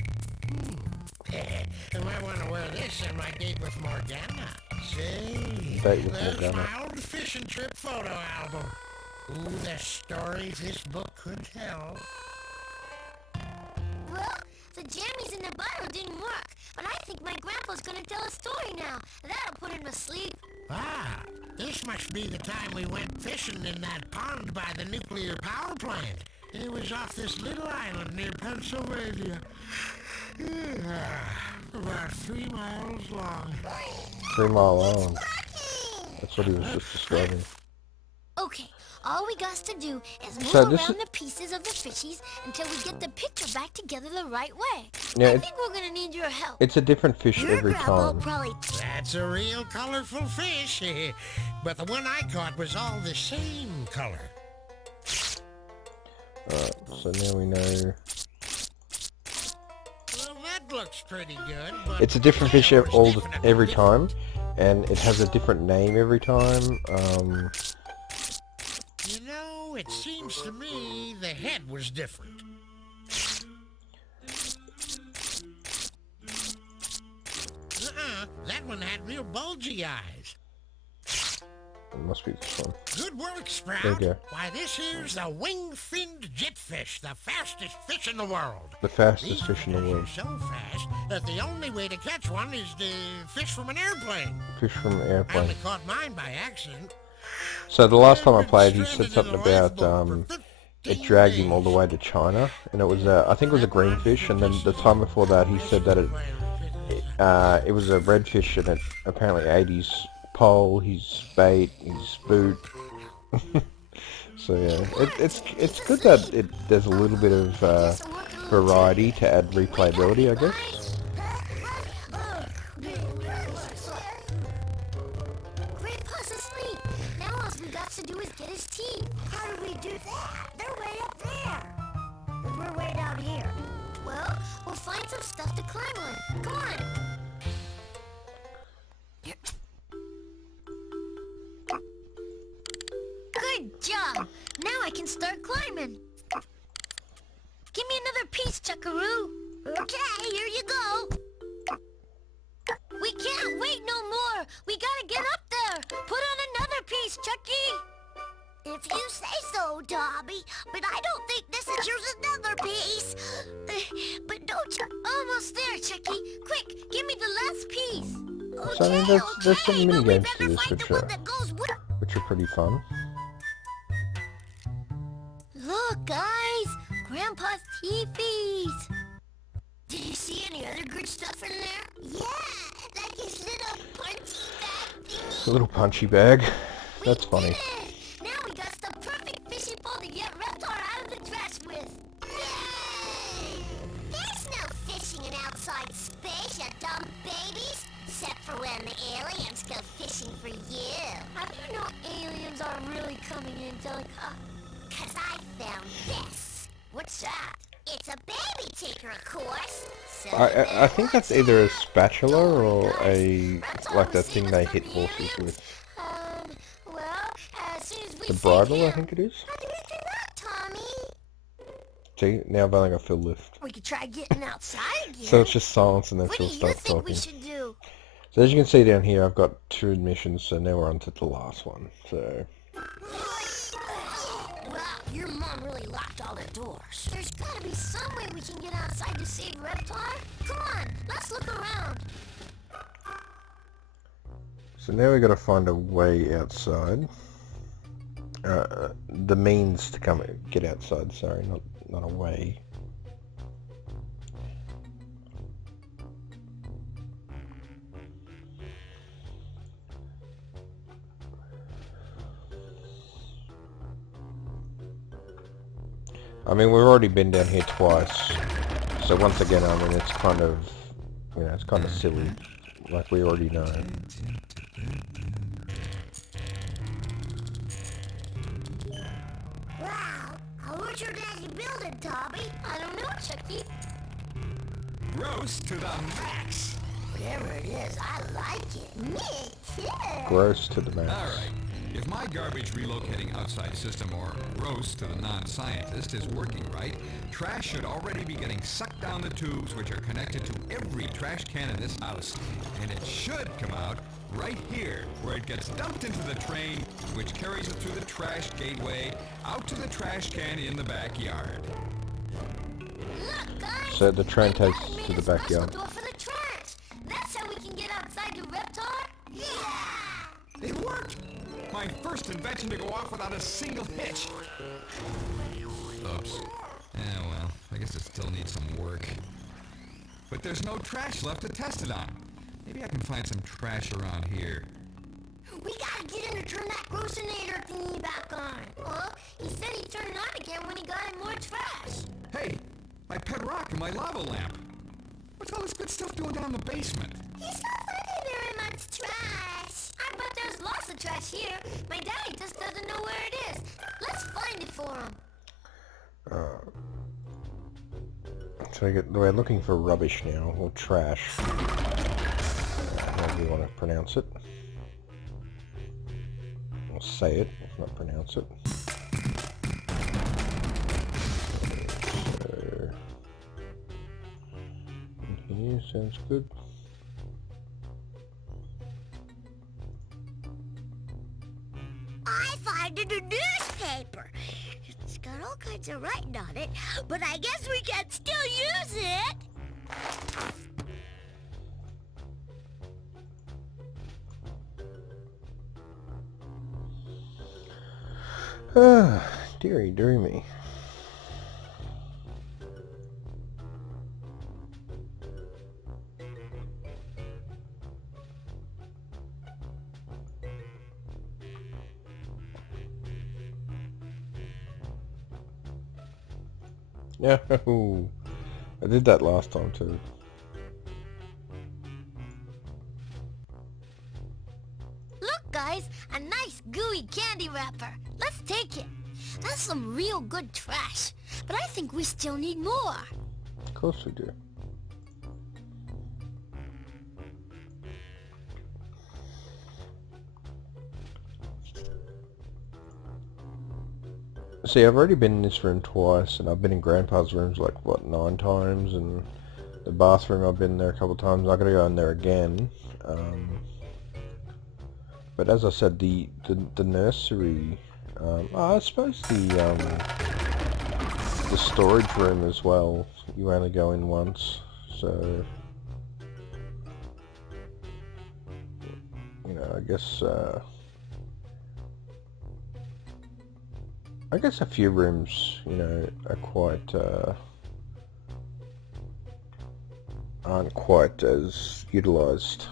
I might want to wear this in my date with Morgana. See? Date with There's Morgana. my old fishing trip photo album. Ooh, the stories this book could tell. Well, the jammies in the bottle didn't work, but I think my grandpa's gonna tell a story now. That'll put him to sleep. Ah, this must be the time we went fishing in that pond by the nuclear power plant. It was off this little island near Pennsylvania. About 3 miles long. 3 Mile Island. That's what he was just describing. Okay, all we got to do is move So this around the pieces of the fishies until we get the picture back together the right way. Yeah, I think we're gonna need your help. It's a different fish Your every grandpa time. probably That's a real colorful fish. But the one I caught was all the same color. Alright, so now we know. Well, that looks pretty good, but It's a different fish the tail was definitely every different. time, and it has a different name every time. You know, it seems to me the head was different. That one had real bulgy eyes. It must be this one. Good work, Sprout. There you go. Why, this here's the wing-finned jetfish, the fastest fish in the world. The fastest These fish in the fish world. are so fast that the only way to catch one is to fish from an airplane. Fish from an I airplane. only caught mine by accident. So the last time I Been played, he said stranded something in a about lifeboat for it 15 dragged him all the days. way to China, and it was I think it was a green fish, and then the time before that he said that it was a red fish, and it apparently ate his pole, his bait, his boot. So yeah, it's good that there's a little bit of variety to add replayability, I guess. Grandpa's asleep. Now all we got to do is get his teeth. How do we do that? They're way up there. And we're way down here. Well, we'll find some stuff to climb on. Come on. Good job. Now I can start climbing. Give me another piece, Chuckaroo. Okay, here you go. We can't wait no more. We gotta get up there. Put on another piece, Chucky. If you say so, Dobby. But I don't think this is yours another piece. But don't you... Almost there, Chucky. Quick, give me the last piece. So I mean, there's some okay, mini but we games to better this find the one that goes with... which are pretty fun. Look, guys. Grandpa's teepees. Did you see any other good stuff in there? Yeah, like his little punchy bag thingy. A little punchy bag. That's We funny. did it. Now we got the perfect fishing pole to get Reptar out of the trash with. Yay! There's no fishing in outside space, you dumb babies. Except for when the aliens go fishing for you. How do you know aliens are really coming, Angelica? 'Cause I found this. What's that? It's a baby take her a course. So I think that's either a spatula or a like that thing they hit horses with. Well, as soon as we The see bridle, I him, think it is. how do we do that, Tommy? See, now I've only got full lift. We could try getting outside again. So it's just silence and then What do she'll you start think we talking. should do? So as you can see down here, I've got 2 admissions, so now we're on to the last one. So Wow, your mom really locked all the doors. There's gotta be some way we can get outside to save Reptar. Come on, let's look around. So now we got to find a way outside. The means to get outside. Sorry, not a way. I mean, we've already been down here twice, so once again, I mean, it's kind of, you know, it's kind of silly. Like we already know. Wow, what's your daddy building, Tommy? I don't know, Chucky. Gross to the max. Whatever it is, I like it. Me too. Gross to the max. Alright, if my garbage relocating outside system, or gross to the non-scientist, is working right, trash should already be getting sucked down the tubes which are connected to every trash can in this house. And it should come out right here, where it gets dumped into the train, which carries it through the trash gateway, out to the trash can in the backyard. Look, guys. So the train my takes dad to made the a special backyard. door for the trash. That's how we can get outside to Reptar. It worked! My first invention to go off without a single hitch. Oops. Yeah, well, I guess it still needs some work. But there's no trash left to test it on. Maybe I can find some trash around here. We gotta get him to turn that grossinator thingy back on. Well, he said he'd turn it on again when he got in more trash. Hey, my pet rock and my lava lamp. What's all this good stuff doing down in the basement? He's not finding very much trash. I bet there's lots of trash here. My daddy just doesn't know where it is. Let's find it for him. So we're looking for rubbish now, or trash. However you want to pronounce it. Or say it, if not pronounce it. So, in here, sounds good. I find it a newspaper. It's got all kinds of writing on it, but I guess we can still use it. Dearie me. No, I did that last time too. Look, guys, a nice gooey candy wrapper. Let's take it. That's some real good trash. But I think we still need more. Of course we do. See, I've already been in this room twice, and I've been in Grandpa's rooms like, what, 9 times, and the bathroom I've been there a couple of times. I've got to go in there again. But as I said, the nursery, I suppose the storage room as well, you only go in once, so, you know, I guess a few rooms, you know, are quite, aren't quite as utilised.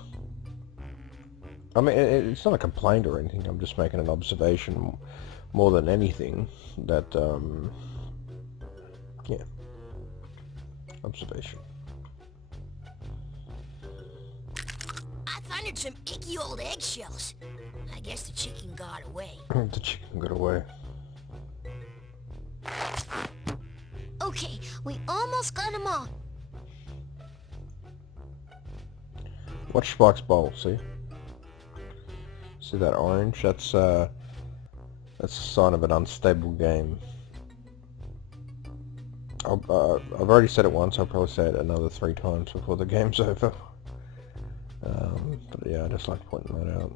I mean, it's not a complaint or anything, I'm just making an observation more than anything, that, yeah, observation. I found some icky old eggshells. I guess the chicken got away. The chicken got away. Okay, we almost almost got them all. Watch Spike's bowl, see? See that orange? That's a sign of an unstable game. I've already said it once, I'll probably say it another 3 times before the game's over. But yeah, I just like pointing that out.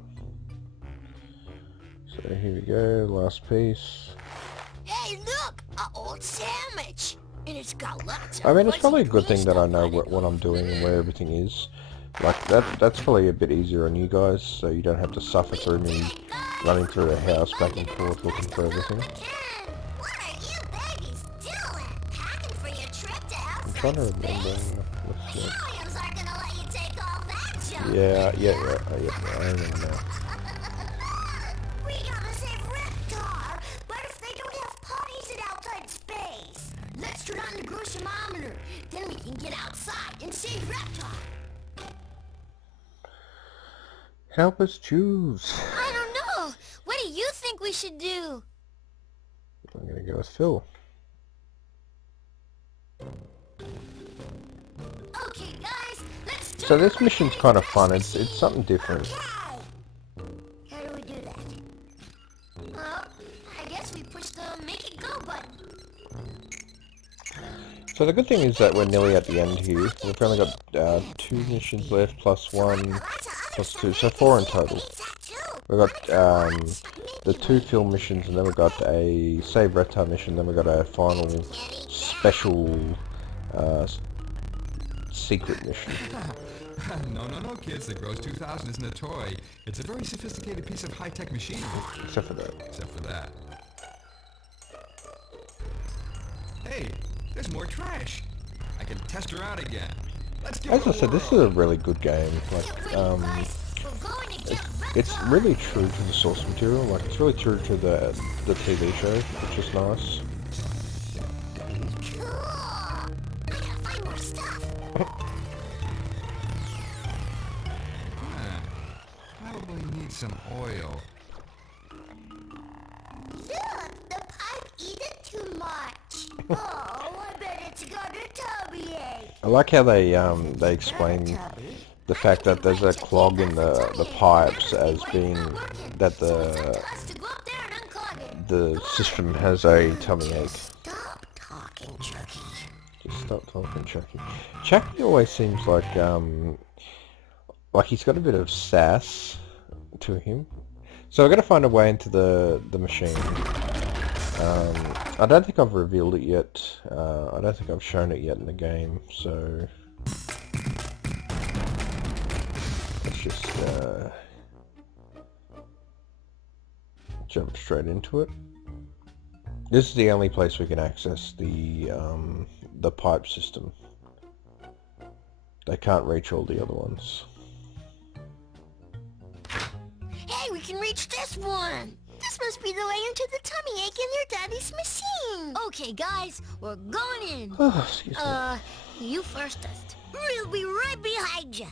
So here we go, last piece. Hey, look! An old sandwich! And it's got lots of I mean, it's fuzzy probably a good green thing that I stuff know on it. what I'm doing and where everything is. Like, that's probably a bit easier on you guys, so you don't have to suffer through me running through the house back and forth looking for everything. What are you babies doing? Packing for your trip to outside I'm trying to remember. space? What's The that? aliens aren't gonna let you take all that junk. Yeah, I remember now. We gotta save Reptar. But if they don't have potties in outside space? Let's turn on the grossinator. Then we can get outside and save Reptar. Help us choose. I don't know. What do you think we should do? I'm gonna go with Phil. Okay, guys, let's do So this mission's kind of fun. It's something different. How do we do that? Well, I guess we push the make it go button. So the good thing is that we're nearly at the end here. We've only got 2 missions left, plus 1, plus 2, so 4 in total. We've got the 2 film missions, and then we've got a Save Reptar mission, then we've got a final special secret mission. No, kids. The Gross 2000 isn't a toy. It's a very sophisticated piece of high-tech machinery. Except for that. Except for that. Hey, there's more trash. I can test her out again. Let's give As her I said, this is a really good game. Like, it's really true to the source material. Like, it's really true to the TV show, which is nice. Cool. I gotta find more stuff. Probably need some oil. Look, the pipe eating too much. Oh, I bet it's got a tummy ache. I like how they explain the fact that there's a clog in the pipes as being that Us to go up there and unclog it. the system has a tummy ache. Stop talking, Chucky. Just stop talking, Chucky. Chucky always seems like he's got a bit of sass to him. So I've got to find a way into the machine. I don't think I've revealed it yet. I don't think I've shown it yet in the game. So let's just jump straight into it. This is the only place we can access the pipe system. They can't reach all the other ones. Hey, we can reach this one. This must be the way into the tummy ache in your daddy's machine. Okay, guys, we're going in. Oh, excuse me. You firstest. We'll be right behind you.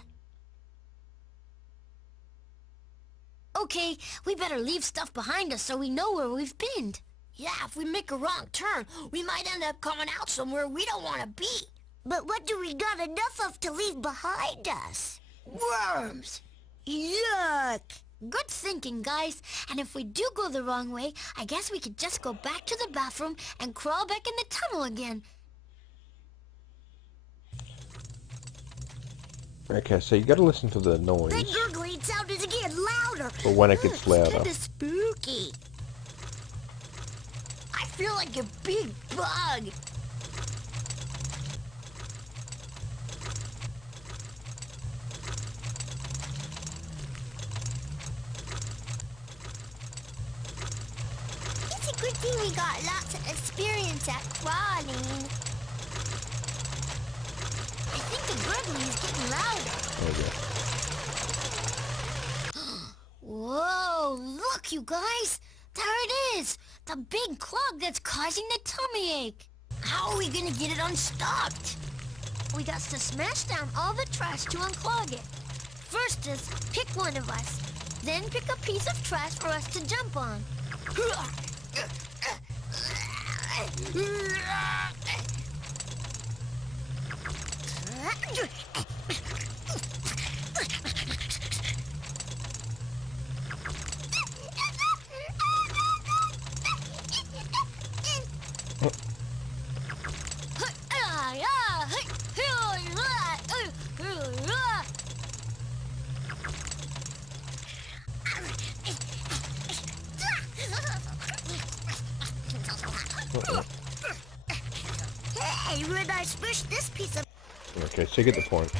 Okay, we better leave stuff behind us so we know where we've been. Yeah, if we make a wrong turn, we might end up coming out somewhere we don't want to be. But what do we got enough of to leave behind us? Worms! Yuck! Good thinking, guys. And if we do go the wrong way, I guess we could just go back to the bathroom and crawl back in the tunnel again. Okay, so you got to listen to the noise. That gurgling sound is getting louder. Or when it gets louder. Kinda spooky. I feel like a big bug. It's a good thing we got lots of experience at crawling. I think the gurgling is getting louder. Whoa, look, you guys. There it is. The big clog that's causing the tummy ache. How are we gonna get it unstuck? We got to smash down all the trash to unclog it. First is pick one of us. Then pick a piece of trash for us to jump on. Hey, when I smush this piece of... Okay, so you get the point.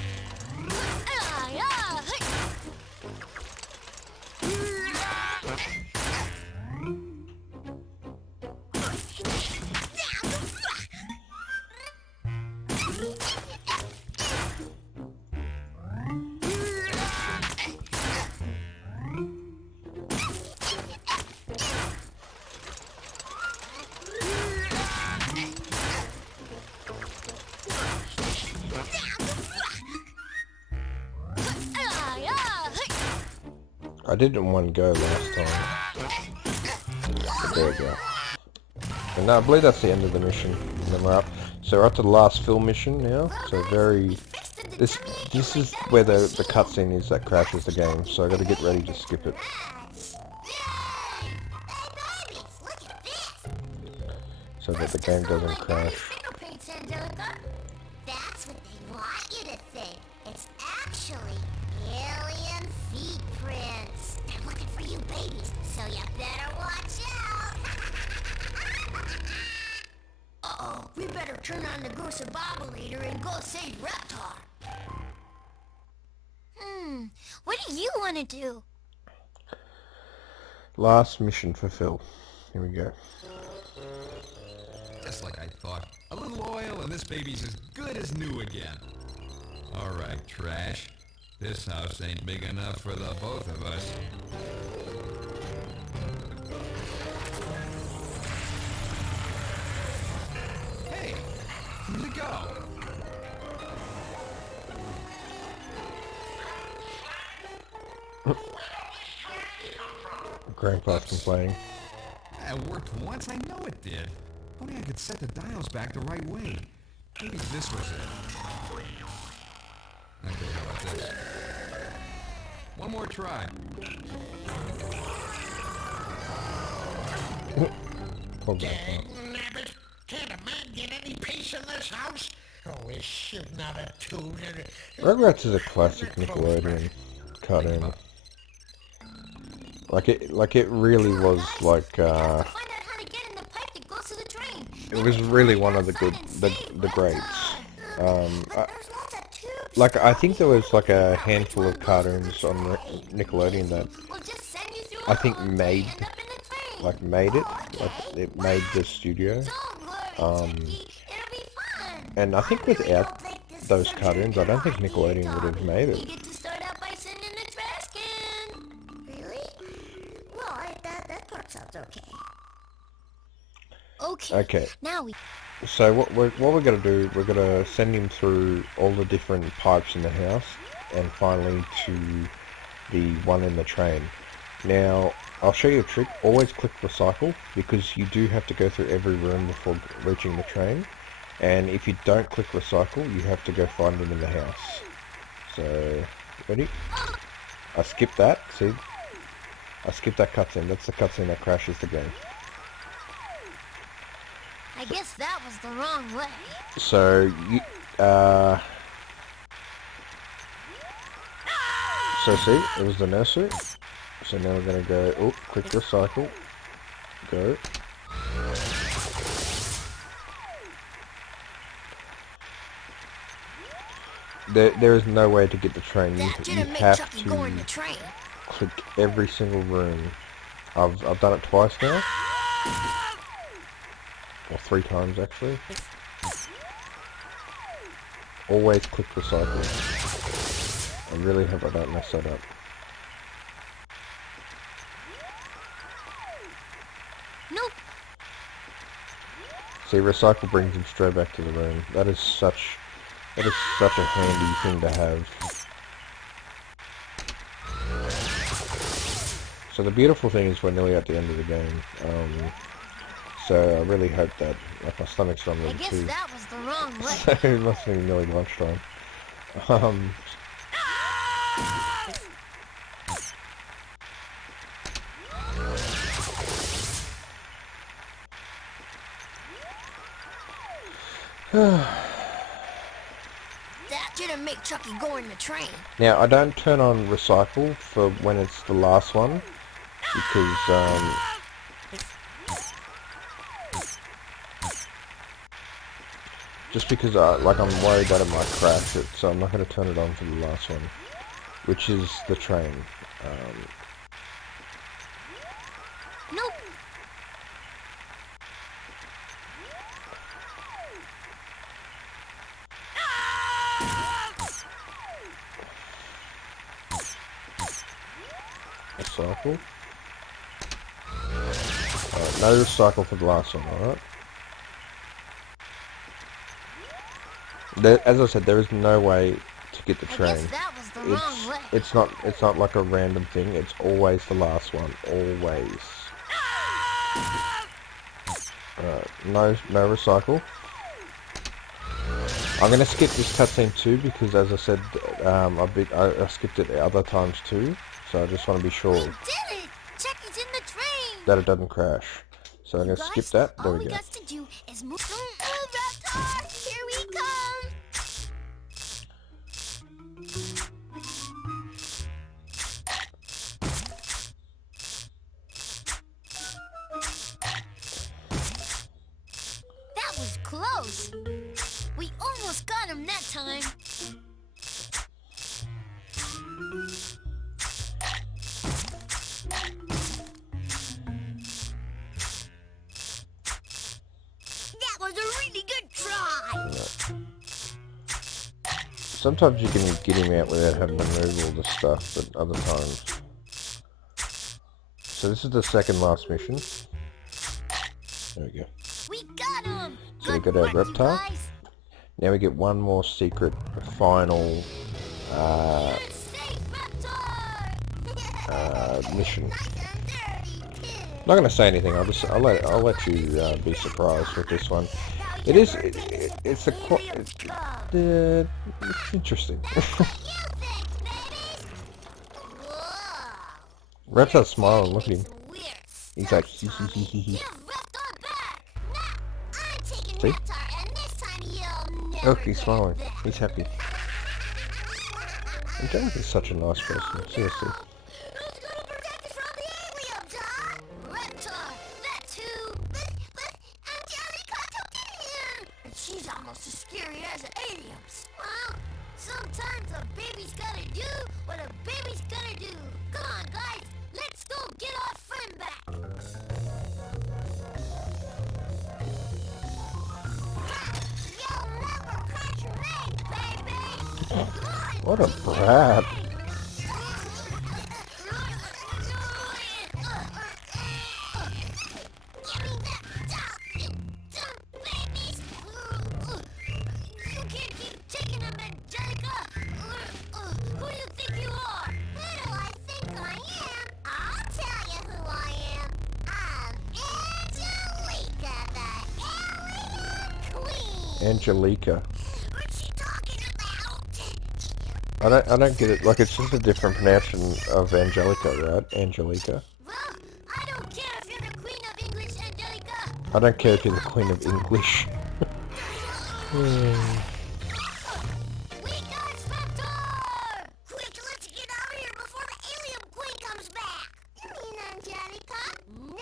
I did it in one go last time. But there we go. And I believe that's the end of the mission. And then we're up. So we're up to the last fill mission now. So this is where the cutscene is that crashes the game. So I got to get ready to skip it. So that the game doesn't crash. Fingerprints, Angelica. That's what they want you to think. It's actually alien feet prints. They're looking for you babies, so you better watch out. Uh-oh, we better turn on the grossinator and go save Reptar. What do you want to do? Last mission fulfilled. Here we go. Just like I thought. A little oil and this baby's as good as new again. Alright, trash. This house ain't big enough for the both of us. Hey, where'd it go? Grandpa's complaining. It worked once, I know it did. Only I could set the dials back the right way. Maybe this was it. Okay, how about this? One more try. Hold back. Nabbit, can't a man get any peace in this house? Oh, he's shooting out a tune. Rugrats is a classic Nickelodeon cartoon. Like it really was like Find out how to get in the pipe that goes to the train. it was really one of the greats. Like I think there was like a handful of cartoons on Nickelodeon that I think made it, like it made the studio. And I think without those cartoons, I don't think Nickelodeon would have made it. You get to start out by sending the trash can. Really? Well, that part sounds okay. Okay. Now we... So what we're gonna do, we're gonna send him through all the different pipes in the house, and finally to the one in the train. Now, I'll show you a trick. Always click recycle, because you do have to go through every room before reaching the train. And if you don't click recycle, you have to go find him in the house. So, ready? I skipped that, see? I skipped that cutscene. That's the cutscene that crashes the game. I guess that was the wrong way. So, so see, it was the nursery. So now we're gonna go, oh, click recycle. Go. There is no way to get the train. You have to click every single room. I've done it twice now. Or 3 times actually. Always click recycle. I really hope I don't mess that up. Nope. See, recycle brings him straight back to the room. That is such a handy thing to have. So the beautiful thing is we're nearly at the end of the game. So I really hope that, like, my stomach's rumbling too. I guess that was the wrong way. So it must be nearly lunchtime. Um, That didn't make Chucky go in the train. now I don't turn on recycle for when it's the last one because just because I'm worried that it might crash it, so I'm not going to turn it on for the last one, which is the train. Nope. Recycle. Alright, no recycle for the last one, alright? As I said, there is no way to get the I train. guess that was the wrong way. It's not like a random thing, it's always the last one. Always. No recycle. I'm gonna skip this cutscene too because, as I said, I skipped it other times too, so I just want to be sure We did it! Chucky's in the train! that it doesn't crash. So I'm gonna skip that. There All we we go. got to do is move. Don't move, Raptor! Here we come! That was close. We almost got him that time. That was a really good try. Sometimes you can get him out without having to move all the stuff, but other times. So this is the second last mission. There we go. We got him. So we Good got our work, you reptile. guys. Now we get one more secret, final Stay, Raptor! mission. Not gonna say anything. I'll let you be surprised with this one. It's interesting. Reptile's smiling. Look at him. He's like hee hee hee hee hee. See? Look, he's smiling. He's happy. Angelica's such a nice person. Seriously. Who's gonna protect us from the aliens, huh? Reptar, that's who. But Angelica took it in. And she's almost as scary as the aliens. Well, sometimes a baby's gotta do what a baby's gotta do. Come on, guys. Let's go get our friend back. You'll never catch your egg, baby. Come on. What a brat. Angelica. What's she talking about? I don't get it. Like, it's just a different pronunciation of Angelica, right? Angelica. Well, I don't care if you're the Queen of English, Angelica. I don't care if you're the Queen of English. We got Spectre! Quick, let's get out of here before the alien queen comes back! You mean Angelica? No,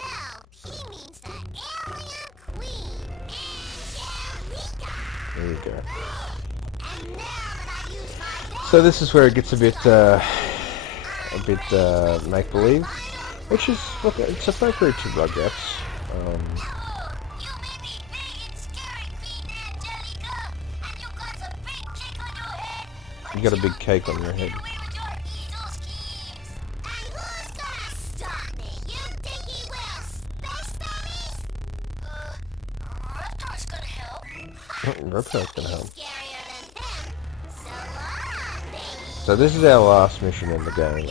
he means the alien queen, Angelica! There you go. And now that I've used my So this is where it gets a bit make-believe, which is what it's appropriate to Rugrats. You may be big and scary, Queen Angelica, and you got a big cake on your head. You got a big cake on your head. Get away with your evil schemes. And who's gonna stop me? You think he will? Space babies? Reptar's gonna help. Reptile's gonna help. Scarier than him. So long, baby. So this is our last mission in the game.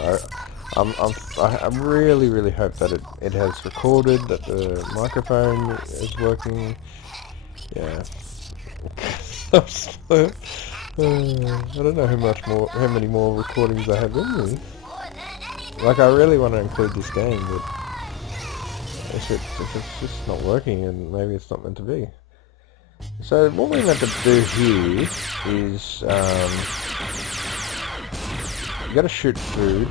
I really hope that it has recorded, that the microphone is working. Yeah. I don't know how many more recordings I have in me. Like, I really want to include this game, but if it's just not working, and maybe it's not meant to be. So what we're meant to do here is, you gotta shoot food.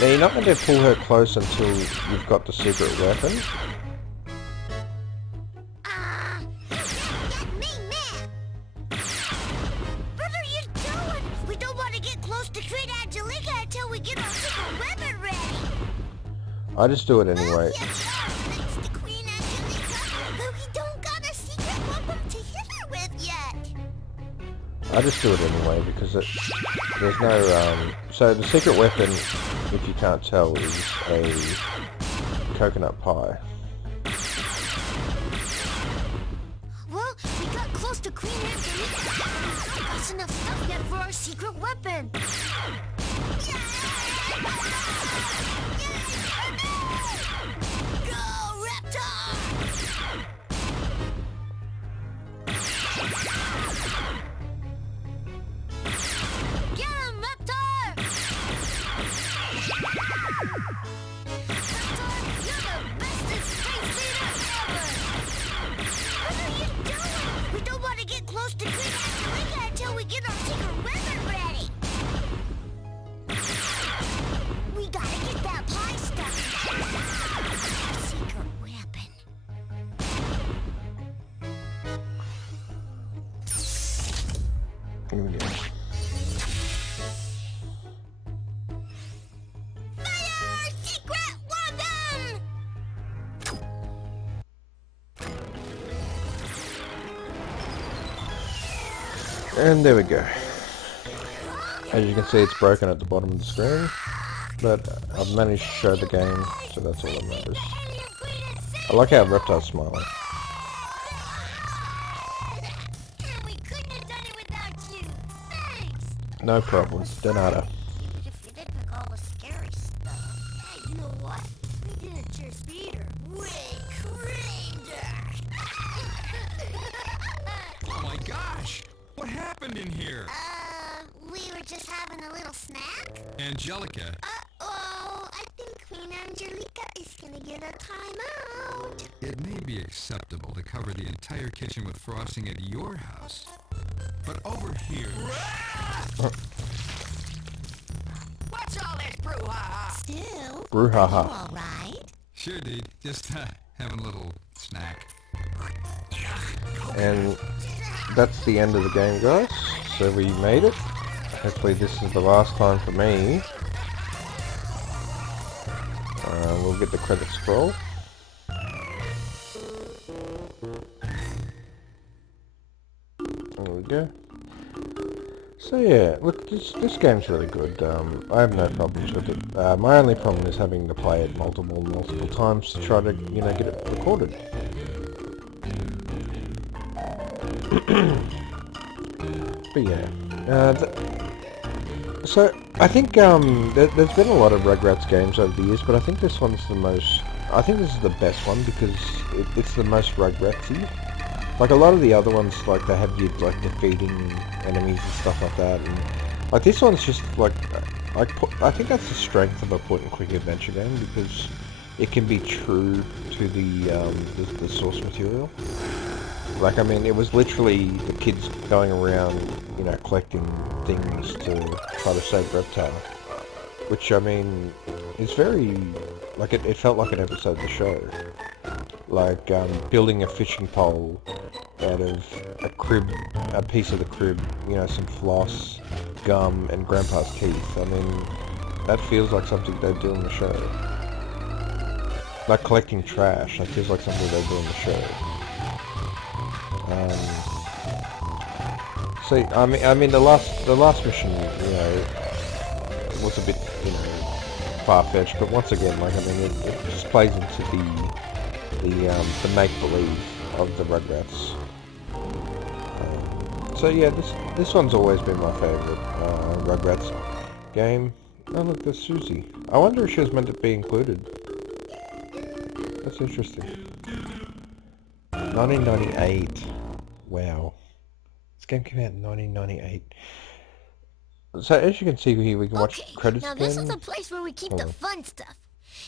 Now you're not going to pull her close until you've got the secret weapon. Get me, man! What are you doing? We don't want to get close to Queen Angelica until we get our secret weapon ready. I just do it anyway. Here we are, thanks to Queen Angelica, but we don't got a secret weapon to hit her with yet. I just do it anyway because there's no, so the secret weapon, if you can't tell, is a coconut pie. Well, we got close to Queen Angelica. We don't got enough stuff yet for our secret weapon. Go, Reptar! Get him, Reptar! Reptar, you're the bestest space leader ever! What are you doing? We don't want to get close to Queen Angelica until we get our secret weapon ready! We gotta get that pie stuff! Secret weapon. Here we go. Fire! Secret weapon! And there we go. As you can see, it's broken at the bottom of the screen, but I've managed to show the game, so that's all that matters. I like how Reptar's smiling. We couldn't have done it without you. Thanks. No problem. De nada. If we did pick all the scary stuff. Hey, you know what? We did it your speeder. Way crazier. Oh my gosh! What happened in here? We were just having a little snack. Angelica, Uh-oh, I think Queen Angelica is gonna get a timeout. it may be acceptable to cover the entire kitchen with frosting at your house. But over here... What's all this brouhaha? Still, Brouhaha. all right? Sure, dude. Just having a little snack. And that's the end of the game, guys. So we made it. Hopefully this is the last time for me. We'll get the credit scroll. There we go. So yeah, look, this game's really good. I have no problems with it. My only problem is having to play it multiple times to try to, get it recorded. But yeah, so I think there's been a lot of Rugrats games over the years, but I think this one's the most. I think this is the best one because it's the most Rugratsy. Like a lot of the other ones, like they have you like defeating enemies and stuff like that, and like this one's just like I think that's the strength of a point-and-click adventure game because it can be true to the source material. Like, I mean, it was literally the kids going around, collecting things to try to save Reptar. Which, I mean, is very, like, it felt like an episode of the show. Like, building a fishing pole out of a piece of the crib, some floss, gum, and Grandpa's teeth. I mean, that feels like something they'd do in the show. Like collecting trash, that feels like something they'd do in the show. So I mean the last mission, was a bit, far-fetched, but once again, like, I mean, it just plays into the make-believe of the Rugrats. So yeah, this one's always been my favorite Rugrats game. Oh look, there's Susie. I wonder if she was meant to be included. That's interesting. 1998. Wow. This game came out in 1998. So as you can see here, we can watch credits now again. this is the place where we keep the fun stuff.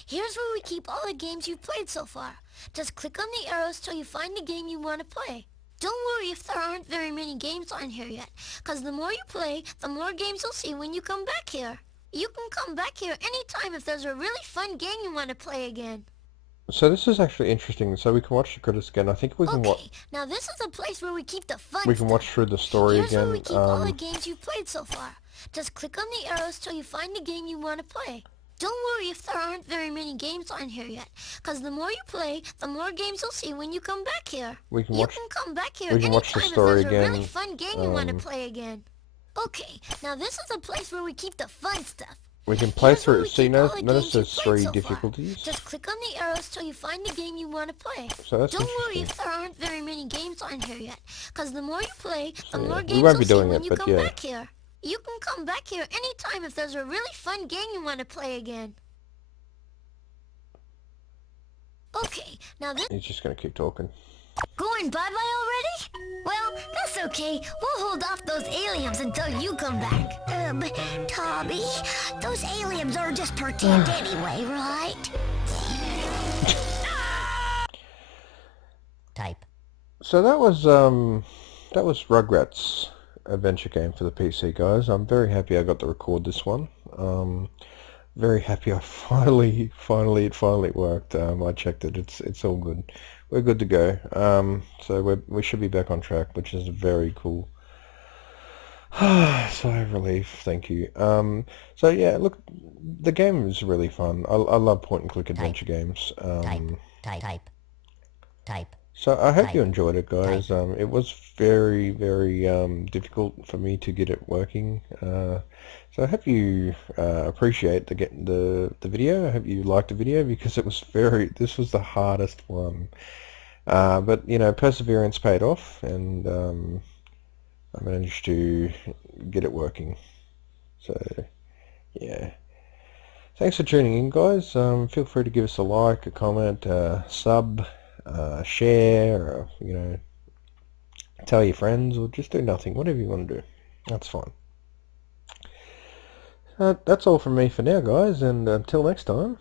Here's where we keep all the games you've played so far. Just click on the arrows till you find the game you want to play. Don't worry if there aren't very many games on here yet, because the more you play, the more games you'll see when you come back here. You can come back here anytime if there's a really fun game you want to play again. So this is actually interesting. So we can watch the credits again. I think we can watch. Now this is the place where we keep the fun We can watch through the story Here's again. Where we keep all the games you've played so far. Just click on the arrows till you find the game you want to play. Don't worry if there aren't very many games on here yet, because the more you play, the more games you'll see when you come back here. We can you watch. can come back here We can watch the anytime story if there's again. a really fun game you want to play again. Okay, now this is the place where we keep the fun stuff. We can play Here's where through. we See, keep all the notice games there's you've played 3 so far. difficulties. Just click on the arrows till you find the game you want to play. So that's Don't worry interesting. if there aren't very many games on here yet, because the more you play, the So, more yeah, games we won't be you'll see doing when it, you but come yeah. back here. You can come back here anytime if there's a really fun game you want to play again. Okay, now this... He's just gonna keep talking. Going bye-bye already? Well, that's okay. We'll hold off those aliens until you come back. Tommy, those aliens are just pretend anyway, right? Type. So that was Rugrats adventure game for the PC, guys. I'm very happy I got to record this one. Very happy I finally it worked. I checked it. It's all good. We're good to go. So we should be back on track, which is very cool. Sigh of relief. Thank you. So yeah, look, the game is really fun. I love point and click adventure games. Type. So I hope you enjoyed it, guys. It was very difficult for me to get it working. So I hope you appreciate the video. I hope you liked the video, because it was this was the hardest one. But you know, perseverance paid off, and I managed to get it working. So yeah. Thanks for tuning in, guys. Feel free to give us a like, a comment, sub, share, or, you know, tell your friends, or just do nothing, whatever you want to do. That's fine. That's all from me for now, guys, and until next time.